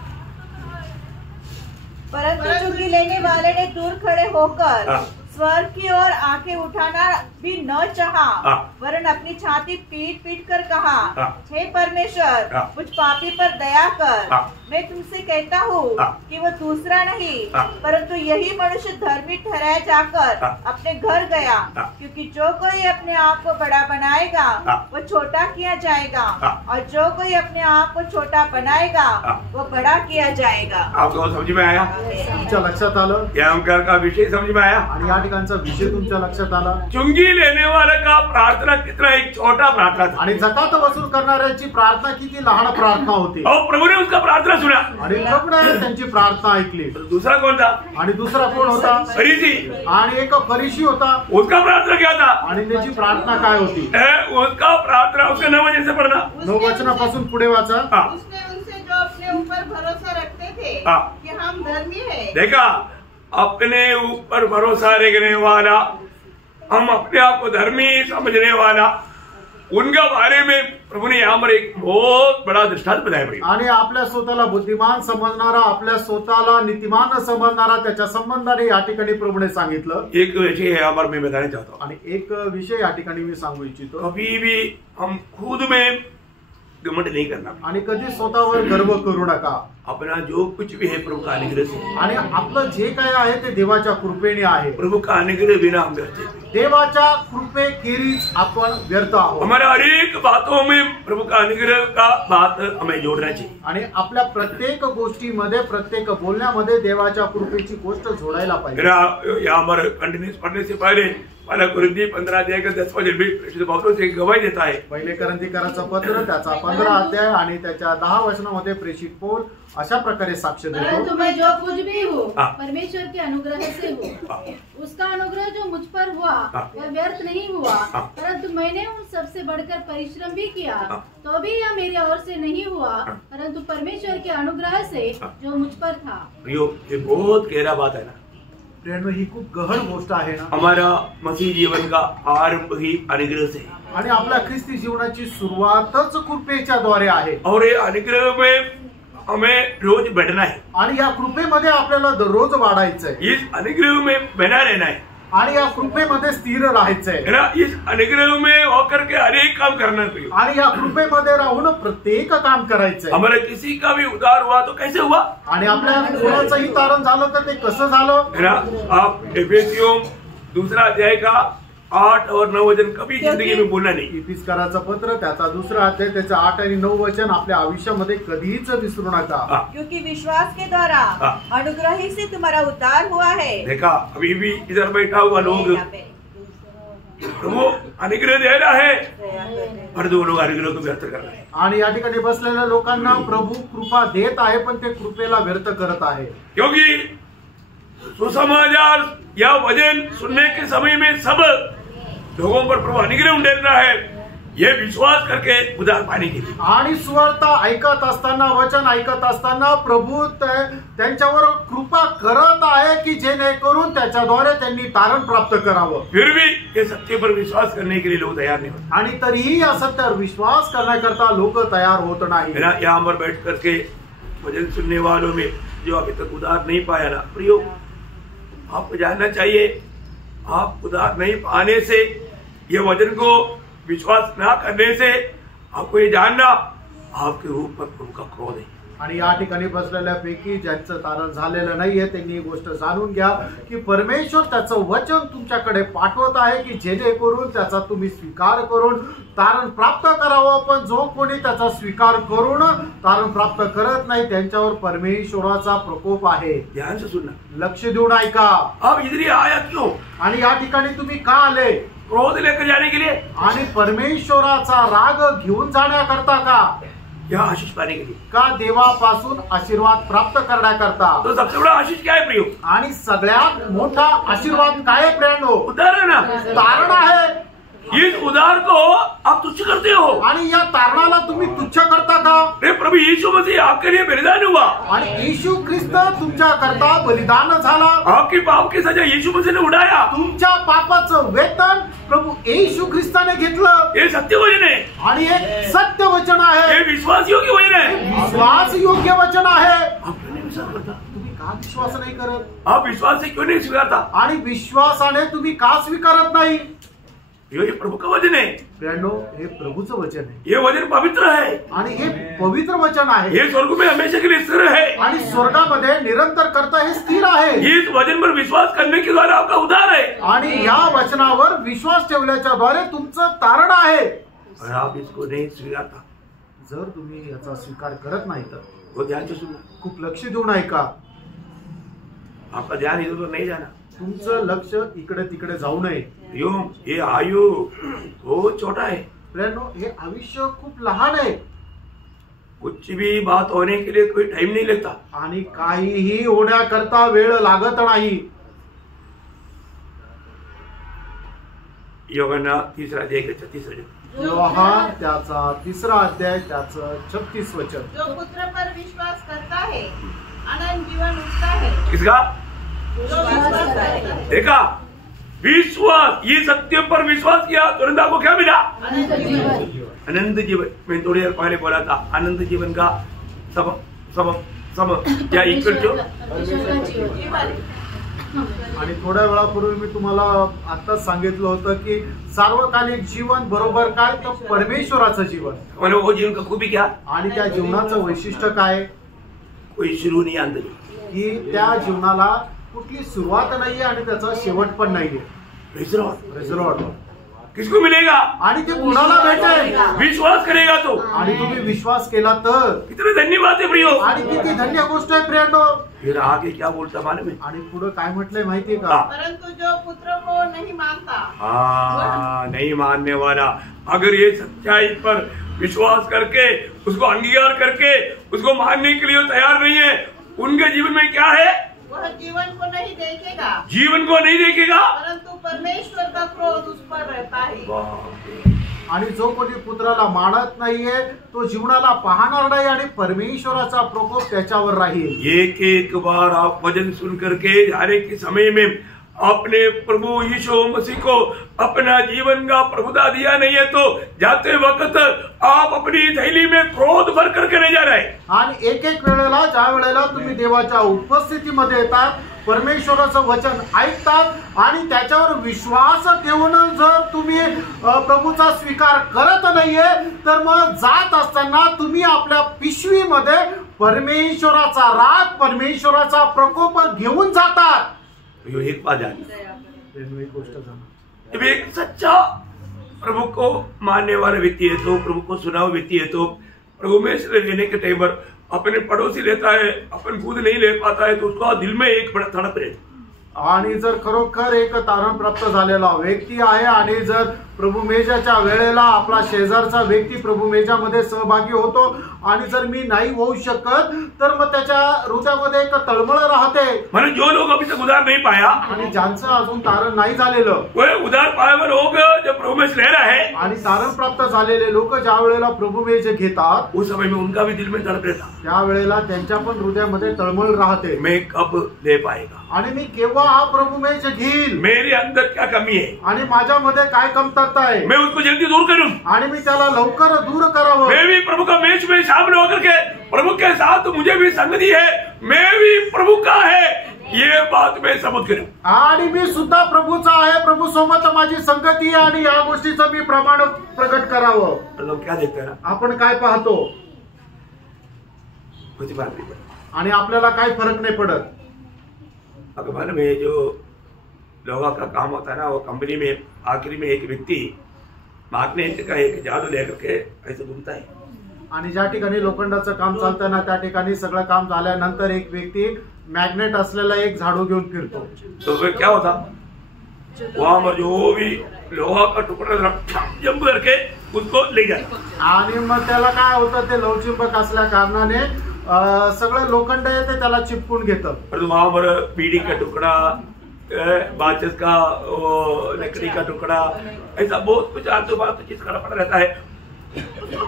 परंतु चुंगी लेने वाले ने दूर खड़े होकर हाँ। स्वर्ग की ओर आंखें उठाना भी न चाहा, हाँ। वरन अपनी छाती पीट पीट कर कहा, हाँ। हे परमेश्वर, हाँ। मुझ पापी पर दया कर। हाँ। मैं तुमसे कहता हूँ हाँ। कि वो दूसरा नहीं, हाँ। परंतु यही मनुष्य धर्मी ठहराया जाकर हाँ। अपने घर गया, हाँ। क्योंकि जो कोई अपने आप को बड़ा बनाएगा हाँ। वो छोटा किया जाएगा, हाँ। और जो कोई अपने आप को छोटा बनाएगा हाँ। वो बड़ा किया जाएगा। आपको समझ में आया? तुमच्या लक्षात आलं? या ओंकार का विषय समझ में आया? आणि या ठिकाणचा विषय तुमच्या लक्षात आला? चुंगी लेने वाले का प्रार्थना कितना एक छोटा प्रार्थना था, आणि जकात वसूल करणाऱ्याची प्रार्थना किती लहान प्रार्थना होती, और प्रभु ने उसका प्रार्थना सुना। आणि प्रभूने त्यांची प्रार्थना ऐकली। दूसरा कौन था? आणि दुसरा कोण होता? फरीसी। आणि एक फरीसी होता, उसका प्रार्थना क्या था? आणि त्याची प्रार्थना काय होती? उसका प्रार्थना उसके 9 वचन से पढ़ना। 9 वचनापासून पुढे वाचा। हाँ। उसने उनसे जो अपने ऊपर भरोसा रखते थे हाँ। कि हम धर्मी है, देखा, अपने ऊपर भरोसा रखने वाला, हम अपने आप को धर्मी समझने वाला, उनका बारे में प्रभु ने यहाँ पर एक बहुत बड़ा दृष्टांत बताया भाई। आणि आपल्या स्वतःला बुद्धिमान समजणारा, आपल्या स्वतःला नीतिमान समजणारा, त्याच्या संबंधाने या ठिकाणी प्रभूने सांगितलं। एक विषय है हमारे मैं बताना चाहता हूँ। आणि एक विषय या ठिकाणी मी सांगू इच्छितो, कभी भी हम खुद में घमंड नहीं करना, आणि कधी स्वतःवर गर्व करू नका। अपना जो कुछ भी है प्रभु का अनुग्रह से, आणि आपलं जे काय आहे ते देवाच्या कृपेने आहे। प्रभु का अनुग्रह बिना हम व्यर्थ हैं। देवाच्या कृपेखेरीज आपण व्यर्थ आहोत। हमारे हर एक बातों में प्रभु का अनुग्रह का बात हमें जोड़ना चाहिए। आणि आपल्या प्रत्येक गोष्टीमध्ये, प्रत्येक बोलण्यामध्ये देवाच्या कृपेची गोष्ट जोडायला पाहिजे। मेरा यहाँ पर कंटिन्यूस पढ़ने से पहले 1 कुरिन्थी 15 अध्याय का 10 वचन भी परिशुद्ध पौलुस एक गवाही देता है। पहिले करंथीकरांचं पत्र त्याचा 15 अध्याय आणि त्याच्या 10 वचनामध्ये प्रेषित पौल अशा प्रकारे साक्ष परंतु देतो, मैं जो कुछ भी हूँ हाँ। परमेश्वर के अनुग्रह से हूँ। हाँ। उसका अनुग्रह जो मुझ पर हुआ हाँ। वह व्यर्थ नहीं हुआ, हाँ। परंतु मैंने उन सबसे बढ़कर परिश्रम भी किया, हाँ। तो भी यह मेरी ओर से नहीं हुआ, हाँ। परंतु परमेश्वर के अनुग्रह से हाँ। जो मुझ पर था। प्रियो, ये बहुत गहरा बात है ना। प्रेरणा ही खूप गहन गोष्ट आहे ना। हमारा मसीह जीवन का आरंभ ही अनुग्रह से है, आणि आपल्या ख्रिस्ती जीवनाची सुरुवातच कृपेच्या द्वारे आहे, और ये अनुग्रह में हमें रोज बढ़ना है। आणि या कृपेमध्ये आपल्याला दररोज वाढायचंय, इस अनुग्रह में बना रहना है, आणि या कृपेमध्ये स्थिर राहायचंय, है ना। इस अनुग्रह में होकर के हर एक काम करना चाहिए। आणि या कृपेमध्ये राहून प्रत्येक काम करायचंय। हमारा किसी का भी उद्धार हुआ तो कैसे हुआ, आणि आपल्या कोणाचंही तारण झालं तर ते कसं झालं? है ना। आप एफेसियों 2 अध्याय का 8 और 9 वचन कभी जिंदगी में भूलना नहीं। इफिसकाराचं पत्र त्याचा 2 अध्याय त्याचा 8 आणि 9 वचन आपल्या आयुष्यामध्ये कधीच विसरू नका। हाँ। क्योंकि विश्वास के द्वारा हाँ। अनुग्रह ही से तुम्हारा उद्धार हुआ है। देखा, अभी भी इधर बैठा हुआ लोग यहाँ पे प्रभु अनुग्रह दे रहा है, पर दो लोग अनुग्रह को व्यर्थ कर रहे हैं। आणि या ठिकाणी बसलेल्या लोकांना प्रभु कृपा देत आहे, पण ते कृपेला व्यर्थ करत आहे। क्योंकि सुसमाचार या वचन सुनने के समय में सब लोगों पर प्रभु अनुग्रह उंडेल रहा है, ये विश्वास करके उद्धार पाने के लिए। आणि सुवार्ता ऐकत असताना, वचन ऐकत असताना प्रभू त्यांच्यावर कृपा करत आहे की जेणेकरून त्याच्याद्वारे त्यांनी तारण प्राप्त करावं। फिर भी ये सत्य पर विश्वास करने के लिए लोग तैयार नहीं होते, आणि तरीही या सत्यावर विश्वास करण्याकरता लोक तयार होत नाही। है ना। यहाँ पर बैठ करके वचन सुनने वालों में जो अभी तक उद्धार नहीं पाया ना, प्रियो, आपको जानना चाहिए, आप उद्धार नहीं पाने से, ये वचन को विश्वास ना करने से, आपको ये जानना आपके ऊपर प्रभु का क्रोध है। आणि या ठिकाणी बसलेल्यापैकी ज्यांचं तारण झालेलं नाहीये त्यांनी ही गोष्ट जाणून घ्या की परमेश्वर त्याचं वचन तुमच्याकडे पाठवत आहे की जेणेकरून त्याचा तुम्ही स्वीकार करून तारण प्राप्त करावं। पण जो कोणी त्याचा स्वीकार करून तारण प्राप्त करत नाही त्यांच्यावर परमेश्वराचा प्रकोप आहे। ध्यान से सुनना, लक्ष देऊन ऐका। आप इधर आया क्यों? आणि या ठिकाणी तुम्ही का आले? क्रोध लेकर जाने के लिए, आणि परमेश्वराचा राग घेऊन जाण्याकरता का? या आशीष पाने के लिए, का देवापासून आशीर्वाद प्राप्त करण्याकरता? तो सबसे बड़ा आशीष क्या है प्रियो? आणि सगळ्यात मोठा आशीर्वाद काय आहे प्रियांनो? उद्धार है ना। तारण आहे। इस उद्धार को आप तुच्छ करते हो, आणि या तारणाला तुम्ही तुच्छ करता का? अरे प्रभु यीशु मसीह आपके लिए बलिदान हुआ, आणि येशू ख्रिस्त तुमच्या करता बलिदान झाला। आपके पाप की सजा यीशु मसीह ने उठाया, तुमच्या पापाचं वेतन प्रभू येशू ख्रिस्ताने घेतलं। ये सत्य वचन है। आणि एक सत्य वचन आहे, हे विश्वास योग्य वचन आहे. विश्वास योग्य वचन आहे. आप क्यों नहीं विश्वास करता? तुम्ही का विश्वास नाही करत? आप विश्वास से क्यों नहीं स्वीकारता? आणि विश्वासाने तुम्ही का स्वीकारत नाही? ये प्रभु का वचन है. प्रियांनो, हे प्रभूचं वचन आहे ये वचन पवित्र है. आणि हे पवित्र वचन आहे ये स्वर्ग में हमेशा के लिए स्थिर है. आणि स्वर्गामध्ये निरंतर करता हे स्थिर आहे. इस वचन पर विश्वास करने के द्वारा आपका उद्धार है. आणि या वचनावर विश्वास ठेवल्याच्या द्वारे तुमचं तारण आहे. और आप इसको नहीं स्वीकारता, जर तुम्ही याचा स्वीकार करत नाही तर वो ध्यान से सुनना. खूप लक्ष देऊन ऐका. आपका ध्यान इधर उधर नहीं जाना. तुमचं लक्ष इकडे तिकडे जाऊ नये. यो ये आयु बहुत छोटा है. प्रियांनो, हे आयुष्य खूप लहान आहे कुछ भी बात होने के लिए कोई टाइम नहीं लगता. आणि काहीही होण्याकरता वेळ लागत नाही. योगाना 3 अध्याय 36 वचन. योहान त्याचा 3 अध्याय त्याचं 36 वचन. जो पुत्र पर विश्वास करता है अनंत जीवन उसका है. किसका? जो विश्वास करता है देखा, विश्वास, ये सत्य पर विश्वास किया तुरंत आपको क्या मिला? अनंत जीवन. अनंत जीवन. मैं थोड़ी देर पहले बोला था अनंत जीवन का सब सब सब क्या इक्वल टू परमेश्वर का जीवन. जीवन. आणि थोड्या वेळापूर्वी मी तुम्हाला आताच सांगितलं होतं की सार्वकालिक जीवन बरोबर काय, तर परमेश्वराचं जीवन. मैंने वो जीवन का खूबी क्या? आणि त्या जीवनाचं वैशिष्ट्य काय, कोई शुरू नहीं अंत नहीं. की त्या जीवनाला कुठली सुरुवात नाहीये आणि त्याचा शेवट पण नाहीये. Praise the Lord. रिझल्ट. किसको मिलेगा? आणि ते कुणाला भेटेल? विश्वास करेगा तो. आणि तुम्ही विश्वास केला तर. कितने धन्यवाद है प्रियो. आणि किती धन्य गोष्ट आहे प्रियांनो. फिर आगे क्या बोलता मालूम है? आणि पुढे काय म्हटलंय माहितीये का? परंतु जो पुत्र को नहीं मानता हाँ, नहीं मानने वाला, अगर ये सच्चाई पर विश्वास करके उसको अंगीकार करके उसको मानने के लिए तैयार नहीं है, उनके जीवन में क्या है? वह जीवन को नहीं देखेगा जीवन को नहीं देखेगा, परंतु परमेश्वर का क्रोध उस पर रहता है. आणि जो कोणी पुत्राला मानत नाहीये तो जीवनाला पाहणार नाही आणि परमेश्वराचा प्रकोप त्याच्यावर राहील. एक एक बार आप वचन सुन करके जाने के समय में अपने प्रभु यीशु मसीह को अपना जीवन का प्रभुता दिया नहीं है तो जाते वक्त आप अपनी थैली में क्रोध भर करके नहीं जा रहे. आणि एक एक वेळेला ज्या वेळेला तुम्ही देवाच्या उपस्थितीमध्ये येतात, परमेश्वराचं वचन ऐकतात आणि त्याच्यावर विश्वास ठेवून जर तुम्ही प्रभूचा स्वीकार करत नाहीये तर मग जात असताना तुम्ही आपल्या पिशवीमध्ये परमेश्वराचा राग, परमेश्वराचा प्रकोप घेऊन जातात. यो एक बात जानी, एक गोष्ट जाणा, जब एक सच्चा प्रभु को मानने वाला व्यक्ति है तो, प्रभु को सुना हुआ व्यक्ति है तो, प्रभु में से लेने के टाइम पर अपने पड़ोसी लेता है, अपन खुद नहीं ले पाता है तो उसका दिल में एक बड़ा तड़प रहता. आणि जर खरोखर एक तारण प्राप्त झालेला व्यक्ती आहे आणि जर प्रभू मेजाच्या वेळेला आपला शेजारचा व्यक्ती प्रभू मेजामध्ये सहभागी होतो आणि जर मी नाही होऊ शकत तर मग त्याच्या हृदयामध्ये एक तळमळ राहते. मैंने जो लोग अभी तक उधार नहीं पाया, आणि ज्यांचं अजून तारण नाही झालेलं, वो उधार पाए हुए लोग जब प्रभु में से ले रहा है, आणि तारण प्राप्त झालेले लोक ज्या वेळेला प्रभू मेज घेतात उस समय में उनका भी दिल में तड़प रहता, त्या वेळेला त्यांच्या पण हृदयामध्ये तळमळ राहते. मैं कब ले पाएगा, आणि मी केव्हा हा प्रभू मेज घेईल, मेरे अंदर क्या कमी है, आणि माझ्यामध्ये काय कमतरता आहे, मैं उसको जल्दी दूर करूं, आणि मी त्याला लवकर दूर करावं. मैं भी प्रभु का मेज में शामिल होकर के प्रभु के साथ मुझे भी संगति है, मैं भी प्रभु का है, ये बात मैं सबूत करूं. आणि मी सुद्धा प्रभूचा आहे, प्रभू सोबत माझी संगती आहे आणि या गोष्टीचं मी प्रमाण प्रगट करावं. तो लोग क्या देखते हैं ना, आपण काय पाहतो कुछ बात नहीं पड़ती. आणि आपल्याला काय फरक नाही पडत. आपको मालूम है जो लोगों का काम होता है ना, वो कंपनी में आखिरी में एक व्यक्ति मैग्नेट का एक जादू लेकर के ऐसे घूमता है. आणि ज्या ठिकाणी लोखंडाचं काम चालतं ना त्या ठिकाणी सगळं काम झाल्यानंतर एक व्यक्ती मॅग्नेट असलेला एक झाडू घेऊन फिरतो. तो फिर क्या होता, वहां पर जो भी लोहा का टुकड़ा जंप करके उसको ले जाता. आणि मग त्याला काय होतं, ते लवचिंबक असल्या कारणाने सगळं लोखंड आहे ते त्याला चिपकून घेतं. और वहां पर बीड़ी का टुकड़ा, बाचस का लकड़ी का टुकड़ा, ऐसा बहुत कुछ आजू बाजू चीज खड़ा पड़ा रहता है,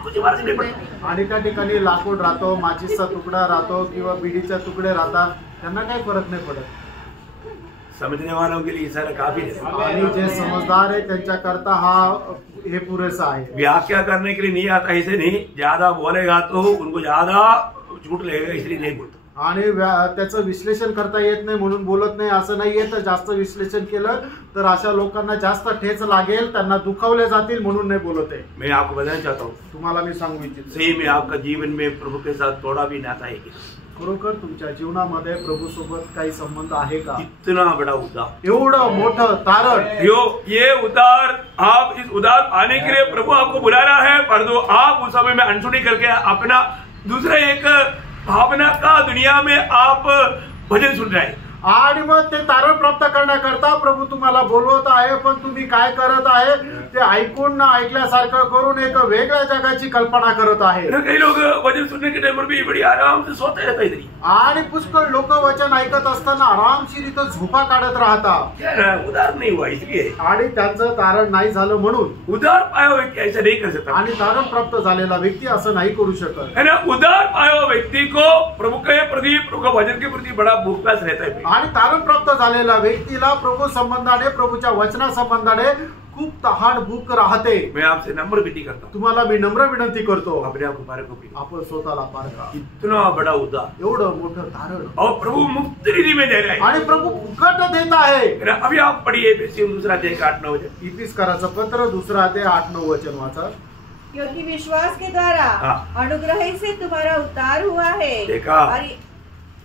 कुछ बात नहीं पड़ती. आणि त्या ठिकाणी लाकूड राहतो, माचीसचा तुकडा राहतो किंवा बिडीचे तुकडे राहतात, त्यांना काही फरक नाही पडत. समझने वालों के लिए सारा काफी है. आणि जे समजदार आहे त्यांच्याकरता हा हे पुरेसं आहे. व्याख्या करने के लिए नहीं आता, ऐसे नहीं. ज्यादा बोलेगा तो उनको ज्यादा छूट लगेगा, इसलिए नहीं बोलता. आणि त्याचं विश्लेषण करता येत नाही म्हणून बोलत नाही असं नाहीये. तर जास्त विश्लेषण केलं तर अशा लोकांना जास्त ठेच लागेल, त्यांना दुखावले जातील म्हणून नाही बोलत आहे. मैं आपको बताना चाहता हूँ, तुम्हाला मी सांगू इच्छितो, सही में आपका जीवन में प्रभु के साथ थोड़ा भी नाता है क्या? खरोखर तुमच्या जीवनामध्ये प्रभू सोबत काही संबंध आहे का? इतना बड़ा उद्धार, एवढं मोठं तारण, ये उद्धार, आप इस उद्धार पाने के लिए प्रभु आपको बुला रहा है, परंतु आप उस समय में अनसुनी करके अपना दूसरा एक भावना का दुनिया में आप भजन सुन रहे हैं. आणि मग ते तारण प्राप्त करण्याकरता प्रभू तुम्हाला बोलवत आहे, पण तुम्ही काय करत आहे ते ऐकून ना ऐकल्यासारखं करून एक वेगळ्या जगाची कल्पना करत आहे. कई लोग वचन सुनने के टाइम पर भी बड़ी आराम से सोते रहता इधर. आणि पुष्कळ लोक वचन ऐकत असताना आरामशीर इथं झोपा काढत राहतात. उदार नहीं हुआ इसलिए, आणि त्यांचं तारण नाही झालं म्हणून. उदार पाया हुआ व्यक्ति ऐसा नहीं कर सकता. आणि तारण प्राप्त झालेला व्यक्ती असं नाही करू शकत. है ना. उदार पाया हुआ व्यक्ति को प्रभु के प्रति, प्रभु का भजन के प्रति बड़ा भूख प्यास रहता है. आणि तारण प्राप्त झालेल्या व्यक्तीला प्रभू संबंधाने, प्रभूच्या वचना संबंधाने खूप तहान भूक राहते. मैं आपसे नम्र विनती करता हूँ, तुम्हाला मी नम्र विनंती करतो, अपने आप को पारखो. आपण स्वतःला पारखा. इतना बड़ा उद्धार, एवढं मोठं तारण, और प्रभु मुफ्त निधि में दे रहा है. आणि प्रभू फुकट देत आहे. अभी आप पढ़िए एफिसियों दूसरा अध्याय 8-9 वचन. इफिसकाराचं पत्र 2 अध्याय 8-9 वचन वाचा. क्योंकि विश्वास के द्वारा अनुग्रह से तुम्हारा उद्धार हुआ है. देखा,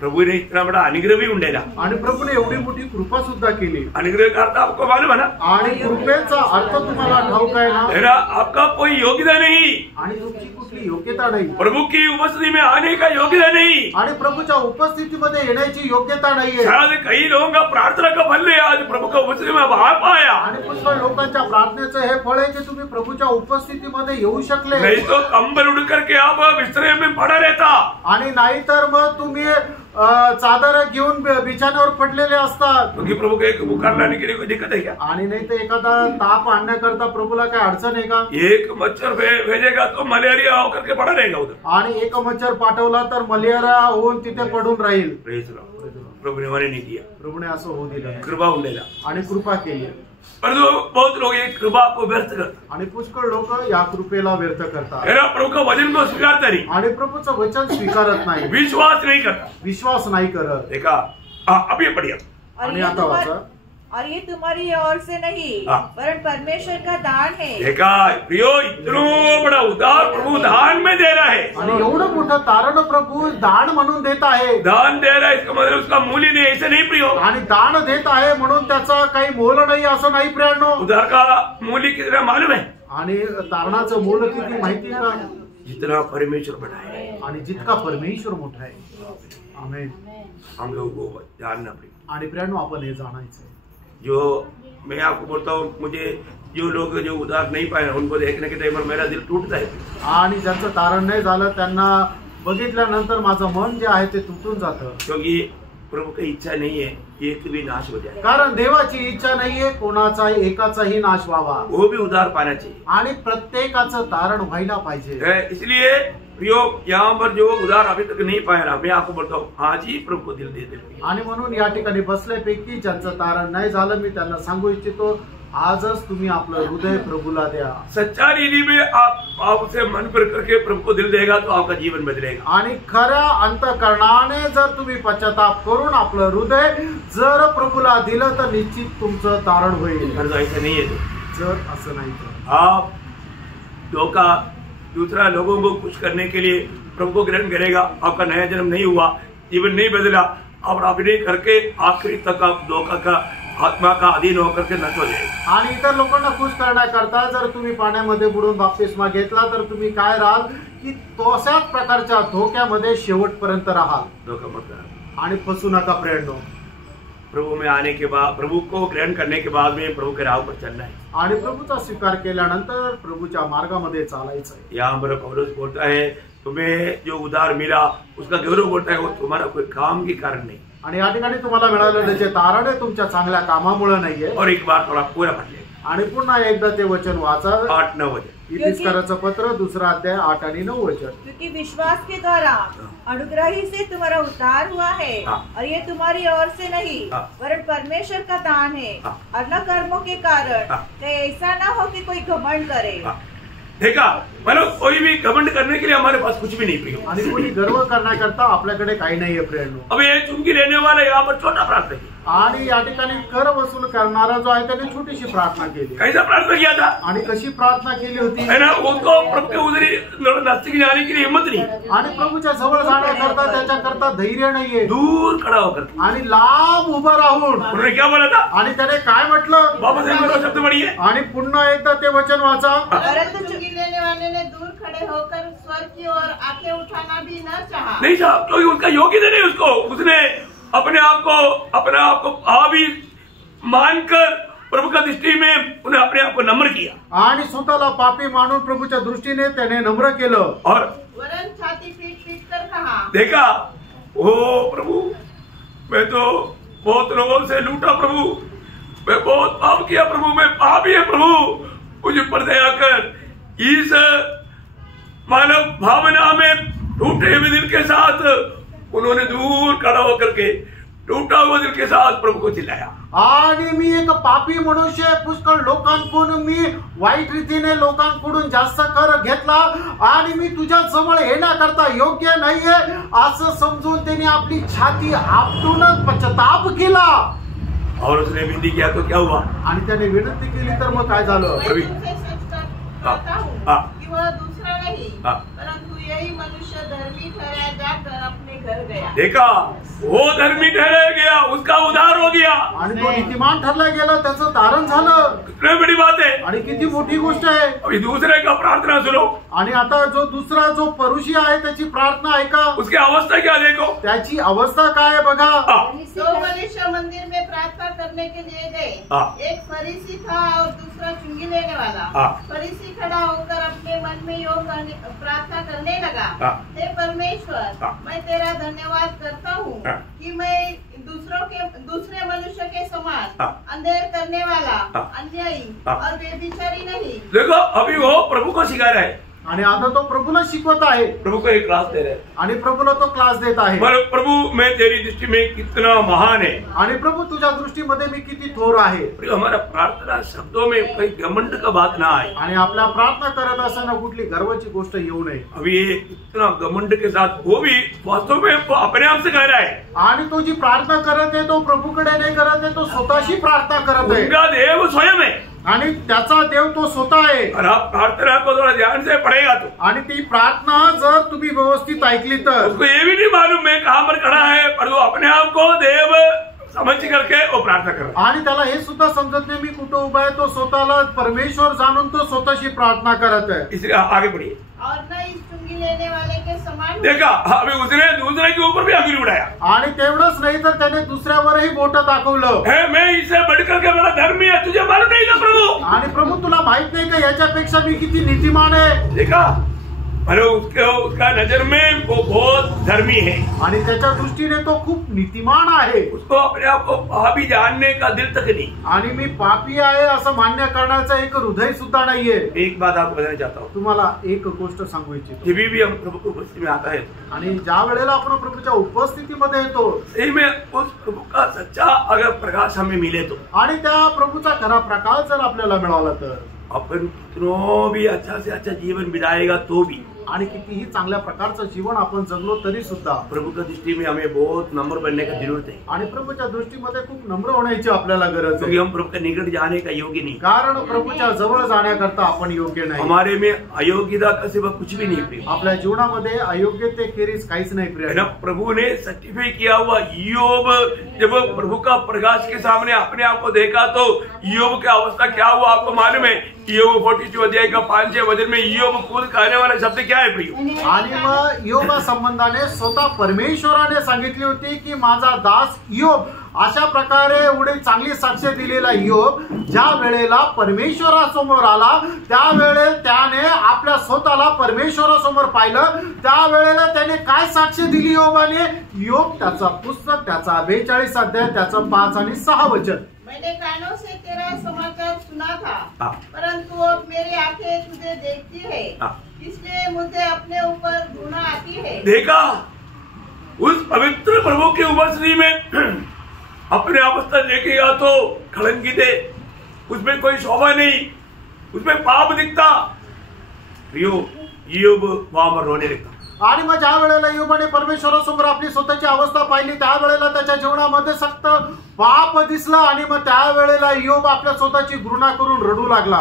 प्रभूने इतना बड़ा अनुग्रह भी उंडेला, आणि प्रभूने एवढी मोठी कृपा सुद्धा केली. अनुग्रह का अर्थ आपको मालूम है ना. आणि कृपेचा अर्थ तुम्हाला ठाऊक आहे ना. मेरा आपका कोई योग्यता नहीं, आणि तुमची कुठली योग्यता नाही. प्रभु की उपस्थिति में आने का योग्यता नहीं, आणि प्रभूच्या उपस्थितीमध्ये येण्याची योग्यता नाहीये. शायद कई लोगों का प्रार्थना का फल है आज प्रभु का उपस्थिति में आ पाया. आणि पुष्कळ लोकांच्या प्रार्थनेचं हे फळ आहे की तुम्ही प्रभूच्या उपस्थितीमध्ये येऊ शकले. नहीं तो कंबल उड़ करके आप बिस्तरे में पड़ा रहता. आणि नाहीतर मग तुम्ही चादर घेऊन बिछाण्यावर पडलेले असतात. क्योंकि प्रभु के बुखार लाने के लिए कोई दिक्कत है क्या? आणि नाही तर एखादा ताप आणण्याकरता प्रभूला काय अडचण आहे का? एक मच्छर भेजेगा तो मलेरिया होकर के पड़ा रहेगा उधर. आणि एक मच्छर पाठवला तर मलेरिया होऊन तिथे पडून राहील. प्रभु ने मने नहीं दिया, प्रभूने असं होऊ दिलं, कृपा उंडेला आणि कृपा केली. परंतु बहुत लोग ये कृपा को व्यर्थ करते, आणि पुष्कळ लोक या कृपेला व्यर्थ करतात. प्रभु का वचन को स्वीकारता नहीं, आणि प्रभूचं वचन स्वीकारत नाही, विश्वास नहीं करता. विश्वास नाही करत. देखा, अब ये पढ़िए. आणि आता वाचा. और ये तुम्हारी ओर से नहीं वरन परमेश्वर का दान है. देखा प्रियो, इतना बड़ा उद्धार प्रभु दान में दे रहा है. आणि एवढं मोठं तारण प्रभू दान म्हणून देत आहे. दान दे रहा है इसका मतलब उसका मूल्य नहीं, ऐसे नहीं प्रियो. आणि दान देत आहे म्हणून त्याचा काही मोल नाही असं नाही प्रियांनो. उद्धार का मूल्य कितना मालूम है? आणि तारणाचं मोल किती माहिती का? जितना परमेश्वर बड़ा है, आणि जितका परमेश्वर मोठा आहे. आमेन. हम लोगों को जानना पड़ेगा. आणि प्रियांनो आपण हे जाणायचं. जो मैं आपको बोलता हूँ, मुझे जो लोग जो उद्धार नहीं पाए उनको देखने के टाइम पर मेरा दिल टूटता है. आणि ज्यांचं तारण नाही झालं त्यांना बघितल्यानंतर माझं मन जे आहे ते तुटून जातं. क्योंकि प्रभु की इच्छा नहीं है एक भी नाश हो जाए. कारण देवाची इच्छा नाहीये कोणाचा एकाचाही नाश व्हावा. वो भी उद्धार पाना चाहिए. आणि प्रत्येकाचं तारण व्हायला पाहिजे. इसलिए प्रियो, यहाँ पर जो उद्धार अभी तक नहीं पाया, मैं आपको बोलता हूँ आज ही प्रभु को दिल दे दे. आणि म्हणून या ठिकाणी बसल्यापैकी ज्यांचं तारण नाही झालं मी त्यांना सांगू इच्छितो, आजच तुम्ही आपलं हृदय प्रभूला द्या. सच्चा रीति में आप उसे मन पर करके प्रभु को दिल देगा तो आपका जीवन बदलेगा. आणि खऱ्या अंतःकरणाने जर तुम्ही पश्चाताप करून आपलं हृदय जर प्रभूला दिलं तर निश्चित तुमचं तारण होईल. ऐसा नहीं है. जर असं नाही तर आप धोखा दूसरा लोगों को खुश करने के लिए प्रभु को ग्रहण करेगा, आपका नया जन्म नहीं हुआ, जीवन नहीं बदला, और अभिनय करके आखिरी तक आप धोखा का आत्मा का अधीन होकर के नष्ट हो जाएगा. आणि इतर लोकांना खुश करण्याकरता जर तुम्ही पाण्यामध्ये बुडून बाप्तिस्मा घेतला तर तुम्ही काय राहाल की तशाच प्रकारच्या धोक्यामध्ये शेवटपर्यंत राहाल. धोखा मत करा आणि फसू नका प्रियांनो. प्रभु में आने के बाद, प्रभु को ग्रहण करने के बाद में प्रभु के राह पर चलना है. आणि प्रभूचा स्वीकार केल्यानंतर प्रभूच्या मार्गामध्ये चालायचं आहे. यहाँ पर पौलुस बोलता है तुम्हें जो उद्धार मिला उसका गौरव बोलता है वो तुम्हारा कोई काम के कारण नहीं. आणि या ठिकाणी तुम्हाला मिळालेलं जे तारण आहे तुमच्या चांगल्या कामामुळे नाहीये. और एक बार थोड़ा पूरा पढ़ ले. आणि पुन्हा एकदा ते वचन वाचा. 8-9 वचन. इतिहासकाराचं पत्र 2 अध्याय 8 आणि 9 वचन। क्योंकि विश्वास के द्वारा अनुग्रह ही से तुम्हारा उद्धार हुआ है और ये तुम्हारी ओर से नहीं वरन परमेश्वर का दान है और न कर्मों के कारण कहीं ऐसा ना हो कि कोई घमंड करे। देखा, मतलब कोई भी घमंड करने के लिए हमारे पास कुछ भी नहीं प्रियो, आणि कोणी गर्व करण्याकरता आपल्याकडे काही नाहीये प्रियांनो। अब ये चुंगी लेने वाला यहाँ पर छोटा प्रार्थना किया, आणि या ठिकाणी कर वसूल करणारा जो आहे त्याने छोटीशी प्रार्थना केली। कैसा प्रार्थना किया था? आणि कशी प्रार्थना केली होती है ना, उसको प्रभु के उधरी नजदीक जाने की हिम्मत नहीं, आणि प्रभूच्या जवळ जाण्याकरता त्याच्याकरता धैर्य नाहीये, दूर खड़ा होकर आणि लांब उभं राहून। उन्होंने क्या बोला था? आणि त्याने काय म्हटलं? वापस एक बार शब्द पढ़िए आणि पुन्हा एकदा ते वचन वाचा। परंतु चुंगी लेने वाले ने दूर खड़े होकर स्वर की ओर आंखें उठाना भी न चाहा। नहीं साहब, क्योंकि उसका योग्यता नहीं, उसको उसने अपने आप को हावी मानकर प्रभु का दृष्टि में उन्हें अपने आप को नम्र किया आणि स्वतःला पापी मानून प्रभूच्या दृष्टीने त्याने नम्र केलं और वरन छाती पीट पीट कर कहा, देखा, ओ प्रभु, मैं तो बहुत लोगों से लूटा प्रभु, मैं बहुत पाप किया प्रभु, मैं पापी है प्रभु, मुझे पर दया कर। इस मानव भावना में टूटे हुए दिल के साथ उन्होंने दूर खड़ा होकर के टूटा हुआ दिल के साथ प्रभु को चिल्लाया। आणि मी एक पापी मनुष्य, पुष्कळ लोकांकडून मी वाईट रीतीने लोकांकडून जास्त कर घेतला आणि मी तुझ्या जवळ येण्याकरता योग्य नाहीये असं समजून त्यांनी आपली छाती आपटून पश्चाताप केला। और उसने विनती किया तो क्या हुआ? आणि त्याने विनंती केली तर मग काय झालं? मैं तुमसे सच कहता हूँ कि वह दूसरा नहीं परंतु यही मनुष्य धर्मी ठहराया जाकर अपने घर गया। देखा, वो धर्मी ठहराया गया, उसका उद्धार हो गया, आणि तो नीतिमान ठरला गेला, त्याचं तारण झालं। कितनी बड़ी बात है। आणि किती मोठी गोष्ट आहे। अभी दूसरे का प्रार्थना सुनो, आणि आता जो दुसरा जो परुषी आहे त्याची प्रार्थना ऐका, उसकी अवस्था क्या देखो, त्याची अवस्था काय आहे बघा। दो मनुष्य मंदिर में प्रार्थना करने के लिए गए, एक फरीसी था और दूसरा चुंगी लेने वाला। फरीसी खड़ा होकर अपने मन में प्रार्थना करने लगा, हे परमेश्वर, मैं तेरा धन्यवाद करता हूँ कि मैं दूसरे मनुष्य के समान अंधेर करने वाला, अन्यायी और बेविचारी नहीं। देखो, अभी वो प्रभु को सिखा रहा है, आणि आता तो प्रभूला शिकवत आहे, प्रभु को एक क्लास दे रहे हैं, आणि प्रभूला तो क्लास देत आहे। प्रभु, मैं तेरी दृष्टि में कितना महान है, आणि प्रभू तुझ्या दृष्टीमध्ये मी किती थोर आहे। हमारा प्रार्थना शब्दों में कोई घमंड का बात ना आए, आणि आपल्या प्रार्थना करत असताना कुठली गर्वाची गोष्ट येऊ नये। अभी ये इतना घमंड के साथ, वो भी वास्तव में वो अपने आप से कह रहा है, आणि तो जी प्रार्थना करत आहे तो प्रभूकडे नाही करत आहे, तो स्वतःशी प्रार्थना करत आहे, उनका देव स्वयं है आणि त्याचा देव तो स्वतः आहे। और आप प्रार्थना को थोड़ा ध्यान से पढ़ेगा तो, आणि ती प्रार्थना जर तुम्ही व्यवस्थित ऐकली तर उसको ये भी नहीं मालूम मैं कहाँ पर खड़ा है, पर वो अपने आप को देव समझ करके वो प्रार्थना कर रहा है। आणि त्याला हे सुद्धा समजत नाही मी कुठं उभा आहे, तो स्वतःला परमेश्वर जाणून तो स्वतःशी प्रार्थना करत आहे। इसलिए आगे बढ़िए। और न इस चुंगी लेने वाले के समान देखा, अभी उसने दूसरे के ऊपर भी अंगुली उठाया, आणि तेवढंच नाही तर त्याने दुसऱ्यावरही बोट दाखवलं, है मैं इससे बढ़कर के बड़ा धर्मी है, तुझे मालूम नहीं का प्रभु? आणि प्रभू तुला माहित नाही का याच्यापेक्षा मी किती नीतिमान आहे। देखा, अरे उसका नजर में वो बहुत धर्मी है, आणि त्याच्या दृष्टीने तो खूप नीतिमान आहे। उसको अपने आप को पापी जानने का दिल तक नहीं, आणि मी पापी आहे असं मान्य करण्याचं एक हृदय सुद्धा नाहीये। एक बात आपको बताना चाहता हूँ, तुम्हाला एक गोष्ट सांगू इच्छितो, जब भी हम प्रभु की उपस्थिति में आता है, आणि ज्या वेळेला आपण प्रभूच्या उपस्थितीमध्ये येतो सही में उस प्रभु का सच्चा अगर प्रकाश हमें मिले तो, आणि त्या प्रभूचा खरा प्रकाश जर आपल्याला मिळाला तर अपन कितनों भी अच्छा से अच्छा जीवन बिताएगा तो भी, आणि कितीही चांगल्या प्रकारचं जीवन आपण जगलो तरी सुद्धा प्रभु की दृष्टि में हमें बहुत नम्र बनने का जरूरत है, आणि प्रभूच्या दृष्टीमध्ये खूप नम्र होण्याची आपल्याला गरज क्योंकि आहे। हम प्रभु के निकट जाने का योग्य नहीं, कारण प्रभूच्या जवळ जाण्याकरता आपण योग्य नाही। हमारे में अयोग्यता का सिवा कुछ भी नहीं प्रिय, आपल्या जीवनामध्ये अयोग्यतेखेरीज काहीच नाही प्रिय। है ना। प्रभु ने सर्टिफाई किया हुआ ईयोब, जब प्रभु का प्रकाश के सामने अपने आप को देखा तो ईयोब की अवस्था क्या हुआ आपको मालूम है? ईयोब 42 अध्याय का 5 वचन में ईयोब खुद कहने वाला शब्द क्या है प्रिय? आणि मग ईयोबा संबंधाने स्वतः परमेश्वराने सांगितली होती की माझा दास ईयोब, अशा प्रकारे एवढी चांगली साक्ष दिलेला ईयोब ज्या वेळेला परमेश्वरासमोर आला त्यावेळे त्याने आपल्या स्वतःला परमेश्वरासमोर पाहिलं, त्यावेळेला त्याने काय साक्ष दिली ईयोबाने? ईयोब त्याचा पुस्तक त्याचा 42 अध्याय त्याचा 5 आणि 6 वचन, मैंने कानों से तेरा तेरा समाचार सुना था, हाँ। परंतु अब मेरी आंखें तुझे देखती है, हाँ। इसलिए मुझे अपने ऊपर घृणा आती है। देखा, उस पवित्र प्रभु की उपस्थिति में अपने अवस्था देखेगा तो कलंकित है, उसमें कोई शोभा नहीं, उसमें पाप दिखता। ईयोब वहां रोने लगता। आणि मग ज्या वेळेला योबाने परमेश्वरासमोर आपली स्वतःची अवस्था पाहिली त्यावेळेला त्याच्या जीवनामध्ये सक्त पाप दिसलं आणि मग त्यावेळेला योब आपल्या स्वतःची घृणा करून रडू लागला।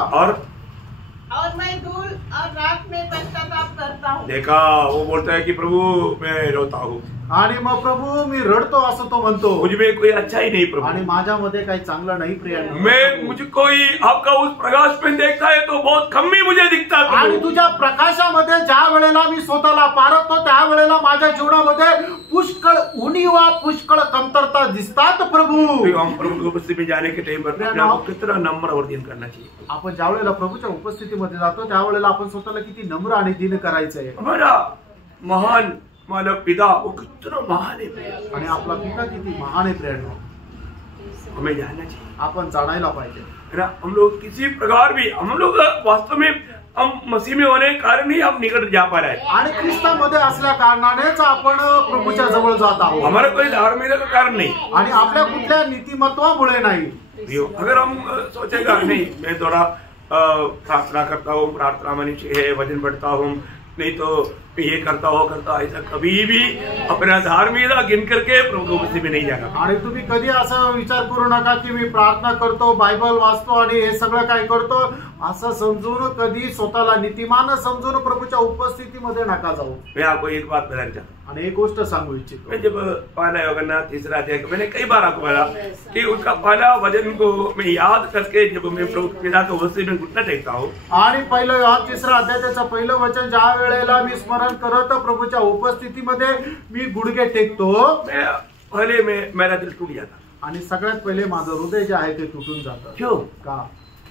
और मैं धूल और रात में पश्चाताप करता हूँ। देखा, वो बोलता है कि प्रभु मैं रोता हूँ आणि मग प्रभू मी रडतो असं तो म्हणतो। मुझमें कोई अच्छा ही नहीं प्रभु, आणि माझ्यामध्ये काही चांगलं नाही प्रियांनो। मैं मुझको ही आपका उस प्रकाश में देखता है तो बहुत कम ही मुझे दिखता है। आणि तुझ्या प्रकाशामध्ये ज्या वेळेला मी स्वतःला पारखतो त्यावेळेला माझ्या जीवनामध्ये पुष्कळ उणीवा पुष्कळ कमतरता दिसतात प्रभू। हम प्रभु की उपस्थिति में जाने के टाइम पर अपने आप को कितना नम्र और दीन करना चाहिए। आपण ज्या वेळेला प्रभूच्या उपस्थितीमध्ये जातो त्यावेळेला आपण स्वतःला किती नम्र आणि दीन करायचंय। हमारा महान मानव पिता वो कितना महान है, आणि आपला पिता किती महान आहे प्रियांनो, हमें जानना चाहिए, आपण जाणायला पाहिजे है ना। हम लोग किसी प्रकार भी हम लोग वास्तव में हम मसीह में होने के कारण ही हम निकट जा पा रहे हैं। आणि ख्रिस्तामध्ये असल्या कारणानेच आपण प्रभूच्या जवळ जात आहोत। हमारा कोई धार्मिकता का कारण नहीं, आणि आपल्या कुठल्या नीतिमत्वामुळे नाही। अगर हम सोचेगा नहीं मैं थोड़ा प्रार्थना करता हूँ, प्रार्थना मनुष्य है, वजन बढ़ता हूँ, नहीं तो ये करता हो करता, ऐसा कभी भी अपना धार्मिकता गिन करके प्रभु की उपस्थिति में नहीं जागा। आणि तुम्ही कधी असं विचार करू नका की मी प्रार्थना करतो, बायबल वाचतो आणि हे सगळं काय करतो असं समजून कधी स्वतःला नीतिमान समजून प्रभूच्या उपस्थितीमध्ये नका जाऊ। मैं आपको एक बात बताना चाहता हूँ, आणि एक गोष्ट सांगू इच्छितो। मैं जब पहला योगन्ना तीसरा अध्याय मैंने कई बार आपको बोला कि उसका पहला वचन को मैं याद करके जब मैं प्रभु पिता की उपस्थिति में घुटना टेकता हूँ, आणि पहिलं योहान तिसरा अध्याय त्याचं पहिलं वचन ज्या वेळेला मी स्मरण करत प्रभूच्या उपस्थितीमध्ये मी गुडघे टेकतो, मैं पहले में मेरा दिल टूट जाता। आणि सगळ्यात पहिले माझं हृदय जे आहे ते तुटून जातं। क्यों? का?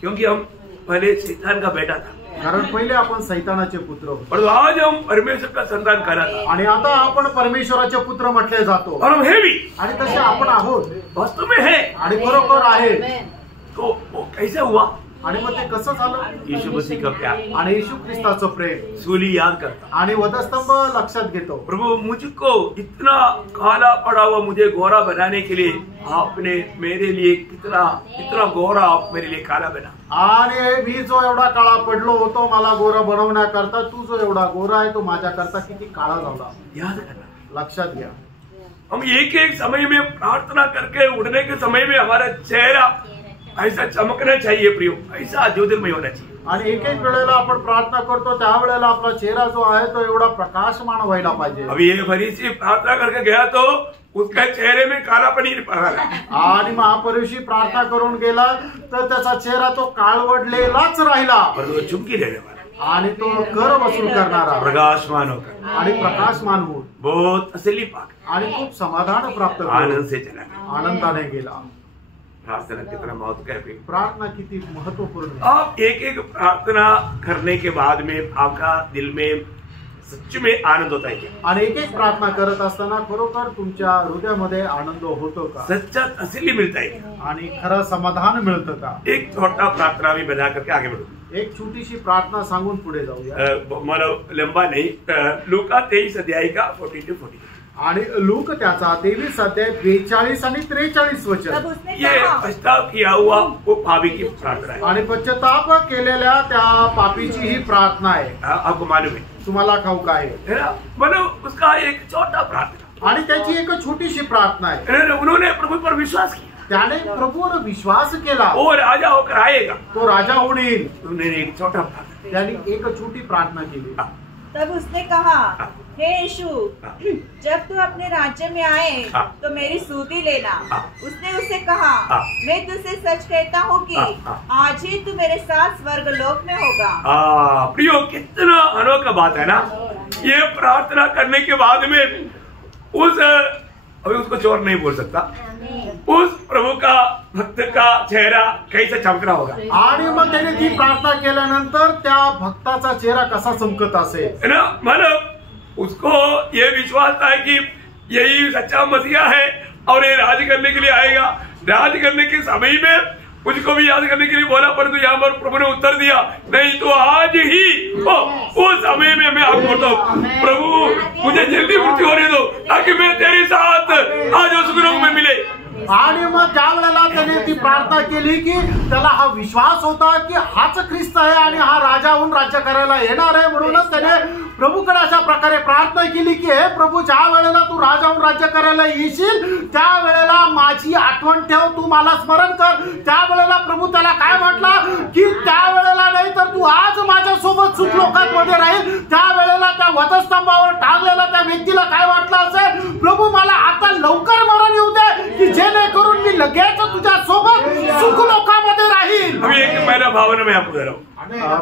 क्योंकि हम पहले शैतान का बेटा था, कारण पहिले आपण सैतानाचे पुत्र होतो और आज हम परमेश्वर का संतान करा था, आणि आता आपण परमेश्वराचे पुत्र म्हटले जातो और हम है भी, आणि तसे आपण आहोत वास्तव में है। आणि बरोबर आहे। तो वो कैसे हुआ? आणि मग ते कसं झालं? यीशु मसीह का प्यार, आणि येशू ख्रिस्ताचं प्रेम सूली याद करता। आणि वधस्तंभ लक्षात घेतो। प्रभु मुझको इतना काला पड़ा हुआ मुझे गोरा बनाने के लिए आपने मेरे लिए कितना गोरा आप मेरे लिए काला बना। आणि मी जो एवढा काळा पडलो होतो मला गोरा बनवण्याकरता तू जो एवढा गोरा आहे तो माझ्याकरता किती काळा झाला, याद करना। लक्षात घ्या। हम एक एक समय में प्रार्थना करके उठने के समय में हमारा चेहरा ऐसा चमकना चाहिए प्रियो, ऐसा ज्योतिर्मय होना चाहिए। आणि एक एक वेळेला आपण प्रार्थना करतो त्यावेळेला आपला चेहरा जो आहे तो एवढा प्रकाशमान व्हायला पाहिजे। अभी ये फरीसी प्रार्थना करके गया तो उसका चेहरे में काला पनीर पड़ा है। आणि महापरुषी प्रार्थना करून गेला तर त्याचा चेहरा तो काळवडलेलाच राहिला, और वो चुमकी देने वाला, आणि तो कर वसूल करणारा प्रकाशमान होकर आणि प्रकाशमान होऊन बहुत तसल्ली पाकर आणि खूप समाधान प्राप्त आनंद करून से चला गया। आनंदाने गेला। प्रार्थना कितना महत्व है प्रियो। प्रार्थना किती महत्वपूर्ण आहे। आप एक एक प्रार्थना करने के बाद में आपका दिल में सच में आनंद होता है क्या? आणि एक एक प्रार्थना करत असताना खरोखर तुमच्या हृदयामध्ये आनंद होतो का? सच्चा तसल्ली मिलता है क्या? आणि खरं समाधान मिळतं का? एक छोटा प्रार्थना भी बना करके आगे बढ़ो। एक छोटीशी प्रार्थना सांगून पुढे जाऊया। मतलब लंबा नहीं, लूका 23 अध्याय का 40 to 42। आणि लूक त्याचा 23 अध्याय 42 आणि 43 तब वचन। उसने ये कहा, पछताव किया हुआ वो पापी की प्रार्थना है। आणि पश्चाताप केलेल्या त्या पापीची ही प्रार्थना आहे। आपको मालूम है, तुम्हाला ठाऊक आहे। है ना? मतलब उसका एक छोटा प्रार्थना, आणि त्याची एक छोटीशी प्रार्थना आहे। है ना? उन्होंने प्रभु पर विश्वास किया, त्याने प्रभूवर विश्वास केला, वो राजा होकर आएगा। तो राजा होऊन येईल। उन्होंने एक छोटा प्रार्थना, त्याने एक छोटी प्रार्थना केली। तब उसने कहा, हे यीशु, जब तू अपने राज्य में आए तो मेरी सूती लेना। उसने उससे कहा, मैं तुझसे सच कहता हूँ कि आज ही तू मेरे साथ स्वर्ग लोक में होगा। प्रियो, कितना अनोखा बात है ना। ये प्रार्थना करने के बाद में अभी उसको चोर नहीं बोल सकता, उस प्रभु का भक्त का चेहरा कैसा चमकना होगा। आणि मग त्याने ती प्रार्थना केल्यानंतर त्या भक्ताचा चेहरा कसा चमकत असेल, है ना? मतलब उसको ये विश्वास था कि यही सच्चा मसीहा है और ये राज करने के लिए आएगा। राज करने के समय में मुझको भी याद करने के लिए बोला, परंतु यहाँ पर प्रभु ने उत्तर दिया, नहीं तो आज ही उस समय में मैं आपको बोलता हूँ, प्रभु मुझे जल्दी मृत्यू होने दो ताकि मैं तेरे साथ आज उस सुखलोक में मिले। आणि मग ज्या वेळेला त्याने ती प्रार्थना केली की त्याला हा विश्वास होता की हाच ख्रिस्त आहे आणि हा राजा होऊन राज्य करायला येणार आहे, म्हणूनच त्याने प्रभूकडे अशा प्रकारे प्रार्थना केली की हे प्रभू, ज्या वेळेला तू राजा होऊन राज्य करायला येशील त्या वेळेला माझी आठवण ठेव, तू मला स्मरण कर। त्या वेळेला प्रभू त्याला काय म्हटला की त्या वेळेला नाही तर तू आज माझ्या सोबत सुखलोकांमध्ये राहील। त्या वेळेला त्या वधस्तंभावर टांगलेल्या त्या व्यक्तीला काय वाटलं असेल, प्रभू मला आता लवकर मरण येऊ दे की जेणेकरून मी लगेच तुझ्या सोबत सुखलोकामध्ये राहील। अभी एक मेरा भावना मैं आपको दे रहा हूँ,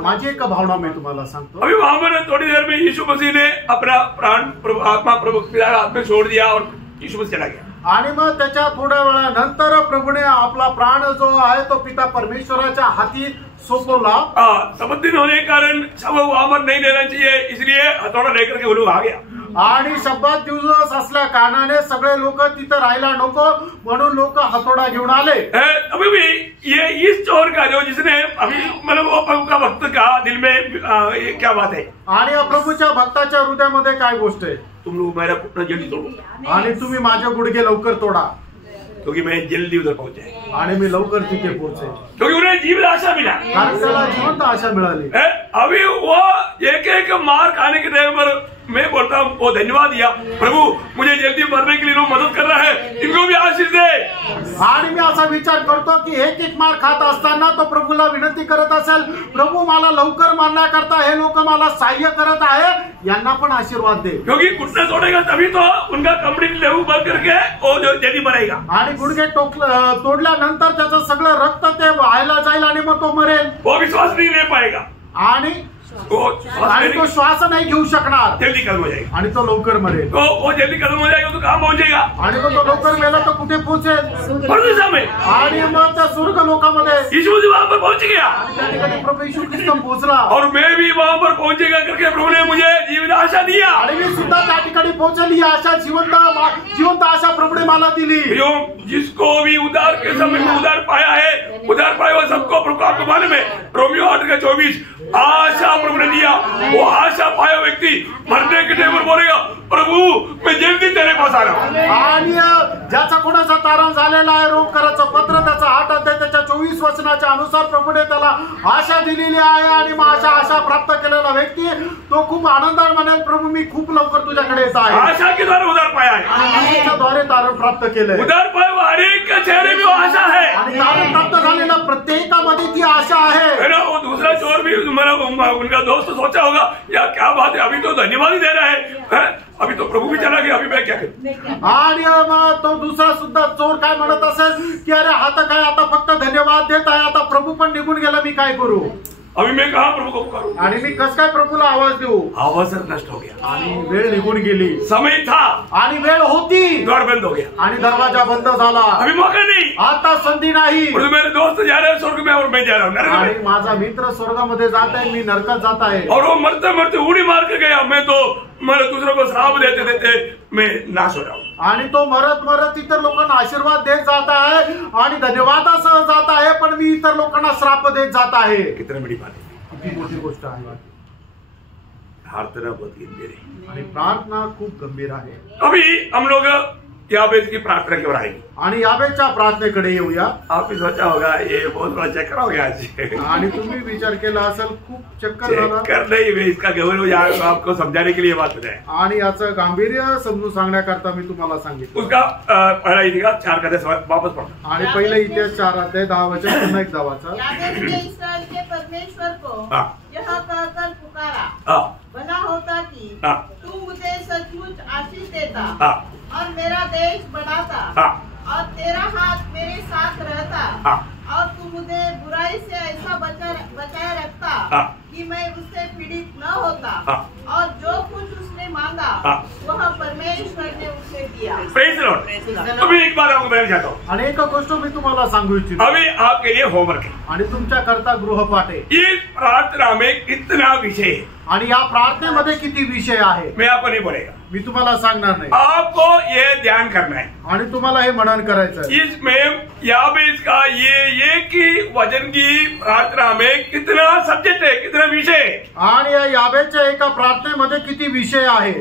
माझी एक भावना मैं तुम्हाला सांगतो। अभी वहां पर थोड़ी देर में यीशु मसीह ने अपना प्राण आत्मा प्रभु पिता के हाथ में छोड़ दिया और यीशु मसीह चला गया। आणि मग त्याच्या थोड्या वेळानंतर प्रभूने आपला प्राण जो आहे तो पिता परमेश्वराच्या हाती सोपवला। सबुद्दीन होने के कारण सब वहां पर नहीं लेना चाहिए, इसलिए हथौड़ा लेकर के वो लोग आ गया। आणि शब्दात दिवस असल्या कारणाने सगळे लोक तिथं राहायला नको म्हणून लोक हथौड़ा घेऊन आले। अभी भी ये इस चोर का जो जिसने अभी मतलब वो प्रभु का भक्त का दिल में ये क्या बात है, आणि प्रभूच्या भक्ताच्या हृदयामध्ये काय गोष्ट आहे, तुम लोग मेरा घुटना जल्दी तोड़ो आणि तुम्ही माझे गुडघे लवकर तोडा क्योंकि मैं जल्दी उधर पहुंचे आणि मी लवकर तिथे पोहोचे, क्योंकि उन्हें जीवन आशा मिला, कारण त्याला जिवंत आशा मिळाली। अभी वो एक एक मार खाने के टाइम पर मैं बोलता हूँ वो धन्यवाद दिया, प्रभु मुझे जल्दी मरने के लिए लोग मदद कर रहा है, इनको भी आशीष दे। आणि मी असा विचार करतो की एक एक मार खात असताना तो प्रभूला विनंती करत असेल, प्रभू मला लवकर मारण्याकरता हे लोक मला सहाय्य करत आहे, यांना पण आशीर्वाद दे। क्योंकि घुटना तोड़ेगा तभी तो उनका कंप्लीट लहू बंद करके वो जल्दी मरेगा। आणि गुडघे तोडल्यानंतर त्याचं सगळं रक्त ते व्हायला जाईल आणि मग तो मरेल, वो विश्वास नहीं ले पाएगा आणि तो श्वास नाही घेऊ शकणार, जल्दी खत्म हो जाएगा आणि तो लवकर मरेल। तो वो जल्दी खत्म हो जाएगा तो कहाँ पहुंचेगा, आणि मग तो लवकर गेला तर कुठे पोहोचेल, परदेशा में। आणि मग त्या स्वर्ग लोकांमध्ये यीशु मसीह वहां पर पहुंच गया त्या ठिकाणी प्रभू येशू ख्रिस्त पोहोचला। और मैं भी वहां पर पहुंचेगा करके प्रभु ने मुझे जीवन आशा दिया। आणि मी सुद्धा त्या ठिकाणी पोहोचली, ही आशा जिवंत आशा प्रभूने मला दिली। जिसको भी उधार के समय में उधार पाया है, उधार पाया हुआ सबको प्रभु आपको मालूम है, रोमियो 8:24 आशा प्रभु ने दिया। वो आशा पाया व्यक्ति मरने के टाइम पर बोलेगा, प्रभु मैं जल्दी तेरे पास आ रहा हूँ। आणि ज्याचा कोणाचा तारण झालेला आहे, रोग करायचं पत्र त्याचा 8 अध्याय त्याच्या 24 वचनाच्या अनुसार प्रभूने त्याला आशा दिलेली आहे, आणि मग आशा प्राप्त केलेला व्यक्ती तो खूप आनंदाने म्हणेल, प्रभू मी खूप लवकर तुझ्याकडे येत आहे। आशा के द्वारा उधार पाया है, आशेच्या द्वारे तारण प्राप्त केलंय। उधार पाया हुआ हर एक के चेहरे में वो आशा है, आणि तारण प्राप्त झालेला प्रत्येकामध्ये ती आशा आहे ना। वो दूसरा चोर भी उनका दोस्त सोचा होगा या क्या बात है, अभी तो धन्यवाद ही दे रहा है, अभी तो प्रभु भी चला गया, अभी मैं क्या करूं। आणि मग तो दुसरा सुद्धा चोर काय म्हणत असेल की अरे हा तर काय आता फक्त धन्यवाद देत आहे, आता प्रभू पण निघून गेला, मी काय करू, अभी मैं कहा प्रभु को पुकारूं, आणि मी कस काय प्रभूला आवाज देऊ। अवसर नष्ट हो गया, आणि वेळ निघून गेली, समय था आणि वेळ होती, द्वार बंद हो गया, आणि दरवाजा बंद झाला, अभी मौका नहीं, आता संधी नाही। मेरे दोस्त जा रहे हैं स्वर्ग में और मैं जा रहा हूँ नरक आणि में, माझा मित्र स्वर्गामध्ये जात आहे, मी नरकात जात आहे। और वो मरते मरते उड़ी मार के गया, मैं तो दूसरों को श्राप देते देते मैं नाश हो रहा हूँ। आणि तो मरत मरत इतर लोकांना आशीर्वाद देत जात आहे आणि धन्यवादासह जात आहे, पण मी इतर लोकांना श्राप देत जात आहे। कितनी बड़ी बात है, किती मोठी गोष्ट आहे। प्रार्थना बहुत गंभीर है, आणि प्रार्थना खूप गंभीर आहे। अभी हम लोग याबेस की प्रार्थना की ओर आएंगे, आणि याबेसच्या प्रार्थनेकडे येऊया। आपने सोचा होगा ये बहुत बड़ा चक्कर हो गया आज, आणि तुम्ही विचार केला असेल खूप चक्कर झाला, चक्कर नहीं, मैं इसका गौरव आपको समझाने के लिए बात बताया, आणि याचं गांभीर्य समजून सांगण्याकरता मी तुम्हाला सांगितलं। उसका पहला इतिहास 4 का 10 वापस पढ़ो। आणि पहिले इतिहास 4 अध्याय 10 वचन पुन्हा एकदा वाचा। याबेस ने इस्राएल के परमेश्वर को यह कहकर पुकारा, भला होता कि तू मुझे सचमुच आशीष देता और मेरा देश बढ़ाता और तेरा हाथ मेरे साथ रहता और तू मुझे बुराई से ऐसा बचाए रखता कि मैं उससे पीड़ित न होता और जो कुछ उसने मांगा वह परमेश्वर ने उसे दिया। Praise the Lord. अभी एक बात आपको बताना चाहता हूँ, आणि एक गोष्ट मी तुम्हाला सांगू इच्छितो, अभी आपके लिए होमवर्क है। आणि तुमच्या करता गृहपाठ आहे। इस प्रार्थना में कितना विषय है, आणि या प्रार्थनेमध्ये किती विषय आहे मैं आपको नहीं बोलेगा, मी तुम्हाला सांगणार नाही। आपको ये ध्यान करना है। आणि तुम्हाला हे मनन करायचं आहे। इसमें याबेस का ये एक ही वचन की प्रार्थना में कितना सब्जेक्ट है, कितना विषय है, आणि या याबेच्या एका प्रार्थनेमध्ये किती विषय आहे।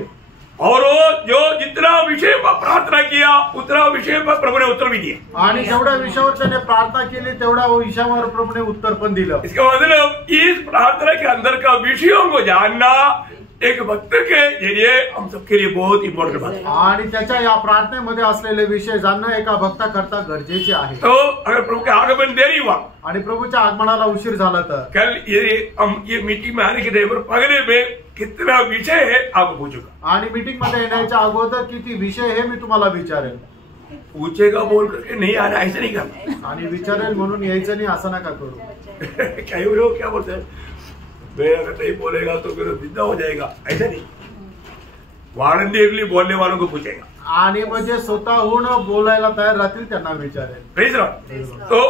और वो जो जितना विषय पर प्रार्थना किया उतना विषय पर प्रभु ने उत्तर भी दिया। आणि जेवढ्या विषयावर त्याने प्रार्थना केली तेवढ्या विषयावर प्रभूने उत्तर पण दिलं। इसका मतलब इस प्रार्थना के अंदर का विषयों को जानना एक भक्त के जरिए हम सबके लिए बहुत इंपॉर्टेंट बात है। आणि त्याच्या या प्रार्थनेमध्ये असलेले विषय जाणणं एका भक्ताकरता गरजेचे आहे। तो अगर प्रभु के आगमन देरी हुआ, आणि प्रभूच्या आगमनाला उशीर झाला तर कल ये मीटिंग में आने के टाइम पर पगड़े में कितना विषय है आपको पूछूंगा, आणि मीटिंग मध्ये येण्याच्या अगोदर किती विषय हे मी तुम्हाला विचारेल। पूछेगा बोल करके नहीं आना, ऐसे नहीं करना। आणि विचारेल म्हणून यायचं नाही असं नका करू। क्या लोग क्या बोलते हैं, मैं अगर नहीं बोलेगा तो फिर जिंदा हो जाएगा, ऐसा नहीं। वारंटी बोलने वालों को पूछेगा, आणि म्हणजे स्वतःहून बोलायला तयार राहतील त्यांना विचारेल। Praise Lord. तो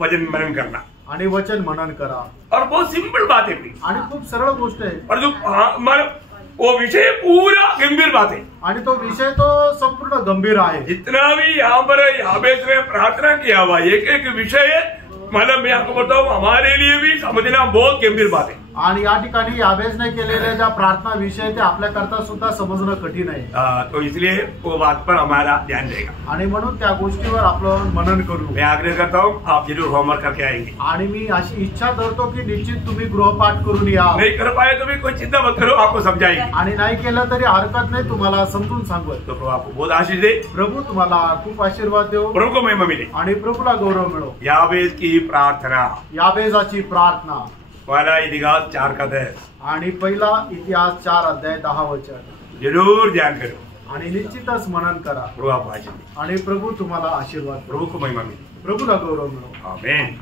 वचन मनन करना आणि वचन मनन करा। और बहुत सिंपल बात है प्लीज, आणि खूप सरळ गोष्ट आहे। और जो वो विषय पूरा गंभीर बात है, आणि तो विषय तो संपूर्ण गंभीर आहे। जितना भी यहाँ पर याबेस ने प्रार्थना किया हुआ एक एक विषय, मतलब मैं आपको बताऊं हमारे लिए भी समझना बहुत गंभीर बात है। आणि या ठिकाणी याबेसने केलेल्या ज्या प्रार्थना विषय ते आपल्याकरता सुद्धा समजणं कठीण आहे। तो इसलिए वो बात पर हमारा ध्यान देगा, आणि म्हणून त्या गोष्टीवर आपलं मनन करू। मैं आग्रह करता हूँ आप जरूर होमवर्क करके आएंगे। आणि मी अशी इच्छा धरतो की निश्चित तुम्ही गृहपाठ करून या। नहीं कर पाए तो भी कोई चिंता मत करो, आपको समझाएंगे। आणि नाही केलं तरी हरकत नाही, तुम्हाला समजून सांगू। तो प्रभु आपको बहुत आशीष दे, प्रभू तुम्हाला खूप आशीर्वाद देव, प्रभु को महिमा मिले, आणि प्रभूला गौरव मिळो। याबेस की प्रार्थना, याबेजाची प्रार्थना, पहला इतिहास 4:10, आणि पहिला इतिहास 4:10 जरूर ध्यान करो आणि निश्चितच मनन करा। प्रभु आपको आशीष दे, आणि प्रभू तुम्हाला आशीर्वाद, प्रभु को महिमा मिले, प्रभूला गौरव मिळो। आमेन।